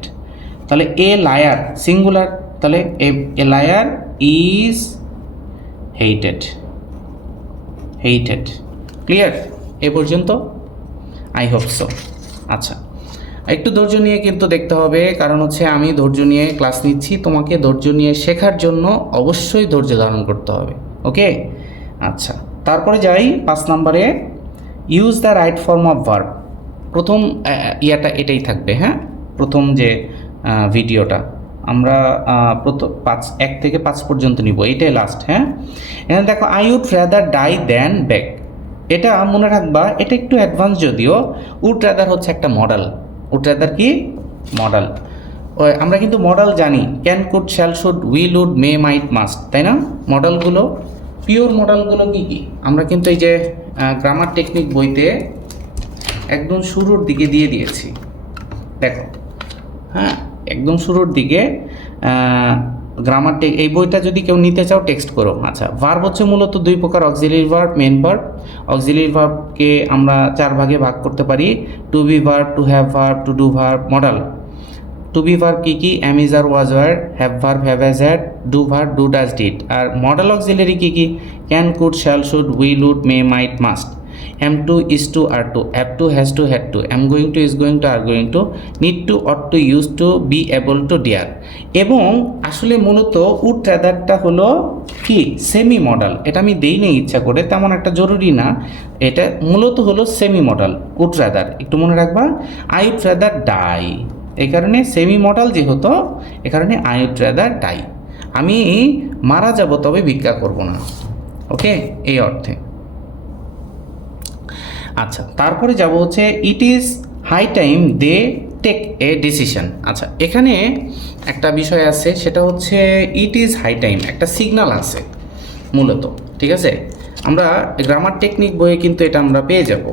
তাহলে এ লায়ার সিঙ্গুলার, তাহলে a liar is hated, hated. Clear এ পর্যন্ত? I hope so. আচ্ছা, একটু ধৈর্য নিয়ে কিন্তু দেখতে হবে, কারণ হচ্ছে আমি ধৈর্য নিয়ে ক্লাস নিচ্ছি, তোমাকে ধৈর্য নিয়ে শেখার জন্য অবশ্যই ধৈর্য ধারণ করতে হবে। ওকে, আচ্ছা তারপরে যাই 5 নম্বরে, use the right form of verb. প্রথম ইয়াটা এটাই থাকবে, হ্যাঁ, প্রথম যে ভিডিওটা আমরা প্রথম 1 থেকে 5 পর্যন্ত নিব, এটাই লাস্ট। হ্যাঁ, এখানে দেখো I would rather die than beg, এটা মনে রাখবা, এটা একটু অ্যাডভান্স যদিও। উড রাদার হচ্ছে একটা মডেল, উড রাদার কি মডেল। আমরা কিন্তু মডেল জানি, can, could, shall, should, will, would, may, might, must, তাই না? মডেলগুলো, পিওর মডেলগুলো কি কি আমরা কিন্তু এই যে গ্রামার টেকনিক বইতে একদম শুরুর দিকে দিয়ে দিয়েছি, দেখো। হ্যাঁ, একদম শুরুর দিকে গ্রামার এই বইটা যদি কেউ নিতে চাও টেক্সট করো। আচ্ছা, ভার্ব হচ্ছে মূলত 2 প্রকার, auxiliary verb, main verb. Auxiliary ভার্বকে আমরা 4 ভাগে ভাগ করতে পারি, to be verb, to have verb, to do verb, modal. To be verb কি কি? Am, is, are, was, were. Have verb have, has, had. Do verb do, does, did. আর মডেল অক্সিলারি কি কি? Can, could, shall, should, will, would, may, might, must. am to, is to, are to, have to, has to, had to, am going to, is going to, are going to, need to, ought to, used to, be able to, dare। এবং আসলে মূলত উড রাদারটা হলো কি সেমি মডেল, এটা আমি দেই না ইচ্ছা করে, তেমন একটা জরুরি না, এটা মূলত হলো সেমি মডেল উড রাদার, একটু মনে রাখবা। আই উড রাদার ডাই, এই কারণে সেমি মডেল যেহেতু, এ কারণে আই উড রাদার ডাই, আমি মারা যাব তবে ভিক্ষা করব না। ওকে, এই অর্থে। আচ্ছা, তারপরে যাব হচ্ছে it is high time they take a decision. আচ্ছা, এখানে একটা বিষয় আছে, সেটা হচ্ছে ইট ইজ হাই টাইম, একটা সিগন্যাল আছে মূলত, ঠিক আছে? আমরা গ্রামার টেকনিক বইয়ে কিন্তু এটা আমরা পেয়ে যাব।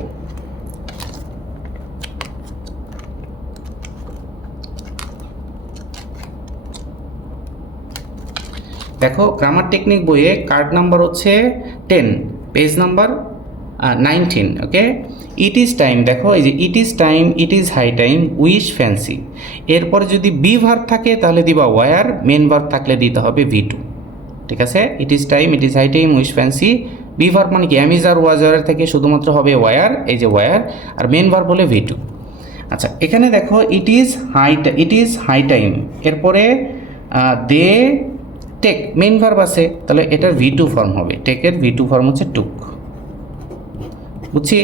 দেখো, গ্রামার টেকনিক বইয়ে কার্ড নাম্বার হচ্ছে 10, page number 19। Okay, it is time, দেখো এই যে it is time, it is high time, wish, fancy. এরপরে যদি বি ভার্ব থাকে তাহলে দিবা ওয়ার, মেন ভার্ব থাকলে দিতে হবে V2, ঠিক আছে? It is time, it is high time, wish, fancy. B verb মানে কি? Am, is, are, was, were থেকে শুধুমাত্র হবে ওয়ার, এই যে ওয়ার, আর মেন ভার্ব বলে V2। আচ্ছা, এখানে দেখো ইট ইজ হাই টাইম, এরপরে দে টেক, মেন ভার্ব আছে, তাহলে এটার V2 ফর্ম হবে, টেকের V2 ফর্ম হচ্ছে টুক, বুঝছি?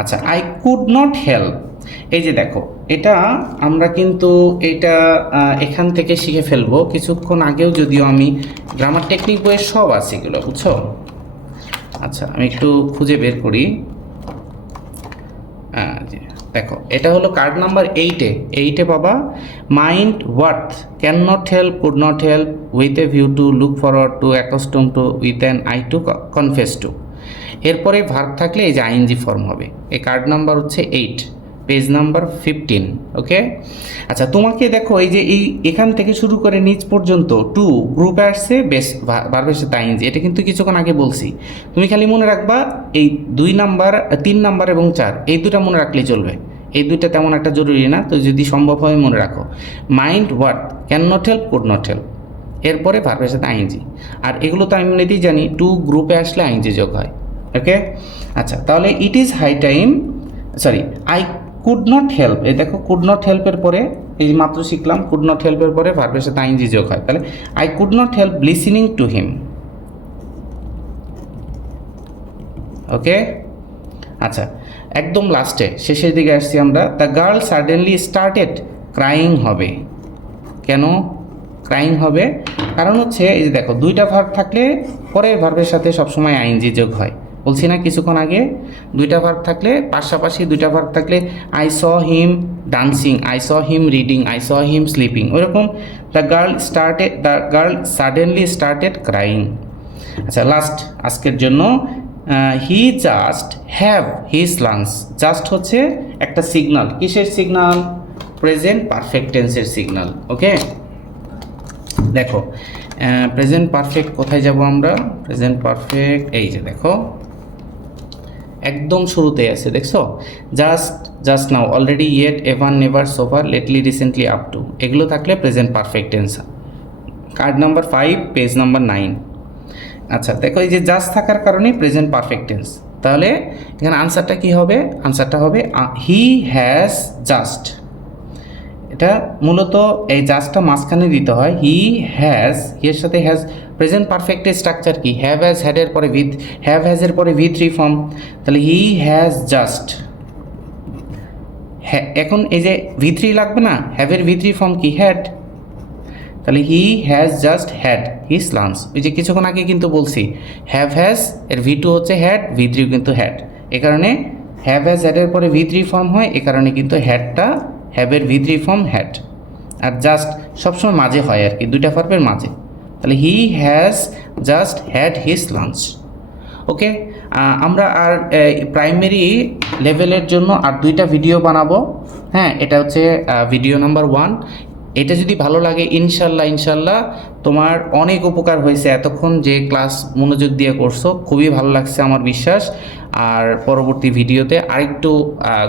আচ্ছা, আই কুড নট হেল্প, এই যে দেখো, এটা আমরা কিন্তু এটা এখান থেকে শিখে ফেলবো, কিছুক্ষণ আগেও যদিও আমি গ্রামার টেকনিক বইয়ে সব আছে এগুলো, বুঝছো? আচ্ছা, আমি একটু খুঁজে বের করি। দেখো, এটা হলো কার্ড নাম্বার 8-এ পাবা, mind worth, can not help, could not help, with a view to, look forward to, accustom to, with an eye to, confess to. এরপরে ভার্ব থাকলে এই যে আইএনজি ফর্ম হবে। এই কার্ড নাম্বার হচ্ছে 8, পেজ নাম্বার 15। ওকে, আচ্ছা, তোমাকে দেখো এই যে এখান থেকে শুরু করে নিচ পর্যন্ত টু গ্রুপে আসছে, বেশ ভার্বের সাথে আইএনজি, এটা কিন্তু কিছুক্ষণ আগে বলছি। তুমি খালি মনে রাখবা এই 2 নাম্বার, 3 নাম্বার এবং 4, এই দুটা মনে রাখলেই চলবে। এই দুইটা তেমন একটা জরুরি না, তো যদি সম্ভব হয় মনে রাখো। Mind worth, can not help, could not help, এরপরে ভার্বের সাথে আইএনজি। আর এগুলো তো আমি এমনিতেই জানি, টু গ্রুপে আসলে আইএনজি যোগ হয়। ওকে, আচ্ছা, তাহলে it is high time, sorry, I could not help, এই দেখো কুড নট হেল্পের পরে, এই মাত্র শিখলাম কুড নট হেল্পের পরে ভার্বের সাথে আইএনজি যোগ হয়, তাহলে I could not help listening to him. Okay, আচ্ছা, একদম লাস্টে শেষের দিকে আসছি আমরা। The girl suddenly started crying হবে, কেন ক্রাইং হবে? কারণ হচ্ছে এই যে দেখো, 2টা ভার্ব থাকলে পরের ভার্বের সাথে সবসময় আইএনজি যোগ হয়, বলছি না কিছুক্ষণ আগে? 2টা ভার্ব থাকলে, পাশাপাশি 2টা ভার্ব থাকলে, I saw him dancing, I saw him reading, I saw him sleeping, ওইরকম the girl suddenly started crying. আচ্ছা, লাস্ট আজকের জন্য, he just have his lunch. Just হচ্ছে একটা সিগনাল, কিসের সিগনাল? প্রেজেন্ট পারফেক্ট টেন্সের সিগনাল। ওকে, দেখো প্রেজেন্ট পারফেক্ট কোথায় যাব আমরা? প্রেজেন্ট পারফেক্ট এই যে দেখো একদম শুরুতে আছে, দেখছো? Just now, already, yet, ever, never, সোফার, লেটলি, রিসেন্টলি, আপ টু, এগুলো থাকলে present perfect tense. Card number 5, page number 9। আচ্ছা, দেখো এই যে জাস্ট থাকার কারণে প্রেজেন্ট পারফেক্ট টেন্স। তাহলে এখানে আনসারটা কি হবে? আনসারটা হবে হি হ্যাজ জাস্ট। এটা মূলত এই জাস্টটা মাঝখানে দিতে হয়। হি হ্যাজ, এর সাথে হ্যাজ প্রেজেন্ট পারফেক্টের স্ট্রাকচার কি? হ্যাভ হ্যাজ হ্যাডের পরে উইথ, হ্যাভ হ্যাজের পরে V3 ফর্ম। তাহলে হি হ্যাজ জাস্ট, হ্যাঁ এখন এই যে V3 লাগবে না, হ্যাভের V3 ফর্ম কি? হ্যাড। তাহলে he has just had his lunch. ওই যে কিছুক্ষণ আগে কিন্তু বলছি হ্যাভ হ্যাজ এর V2 হচ্ছে হ্যাড, V3 কিন্তু হ্যাড। এ কারণে হ্যাভ হ্যাজ হ্যাডের পরে V3 ফর্ম হয়, এ কারণে কিন্তু হ্যাডটা হ্যাভের V3 ফর্ম হ্যাড। আর জাস্ট সবসময় মাঝে হয় আর কি, দুইটা ভার্বের মাঝে। তাহলে he has just had his lunch. Okay, আমরা আর প্রাইমারি লেভেলের জন্য আর দুইটা ভিডিও বানাবো। হ্যাঁ, এটা হচ্ছে ভিডিও নাম্বার 1। এটা যদি ভালো লাগে ইনশাল্লাহ তোমার অনেক উপকার হয়েছে এতক্ষণ যে ক্লাস মনোযোগ দিয়ে করছো, খুবই ভালো লাগছে আমার বিশ্বাস। আর পরবর্তী ভিডিওতে আরেকটু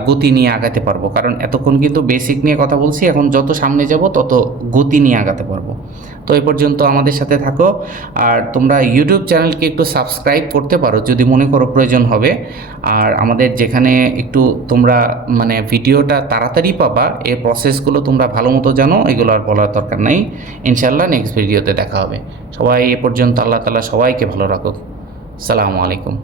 গতি নিয়ে আগাতে পারবো, কারণ এতক্ষণ কিন্তু বেসিক নিয়ে কথা বলছি, এখন যত সামনে যাব তত গতি নিয়ে আগাতে পারবো। তো এই পর্যন্ত আমাদের সাথে থাকো। আর তোমরা ইউটিউব চ্যানেলকে একটু সাবস্ক্রাইব করতে পারো যদি মনে করো প্রয়োজন হবে। আর আমাদের যেখানে একটু তোমরা মানে ভিডিওটা তাড়াতাড়ি পাবা, এই প্রসেসগুলো তোমরা ভালো মতো জানো, এগুলো আর বলার দরকার নাই। ইনশাল্লাহ নেক্সট ভিডিওতে দেখা হবে। সবাই এ পর্যন্ত আল্লাহ তাআলা সবাইকে ভালো রাখুক। আসসালামু আলাইকুম।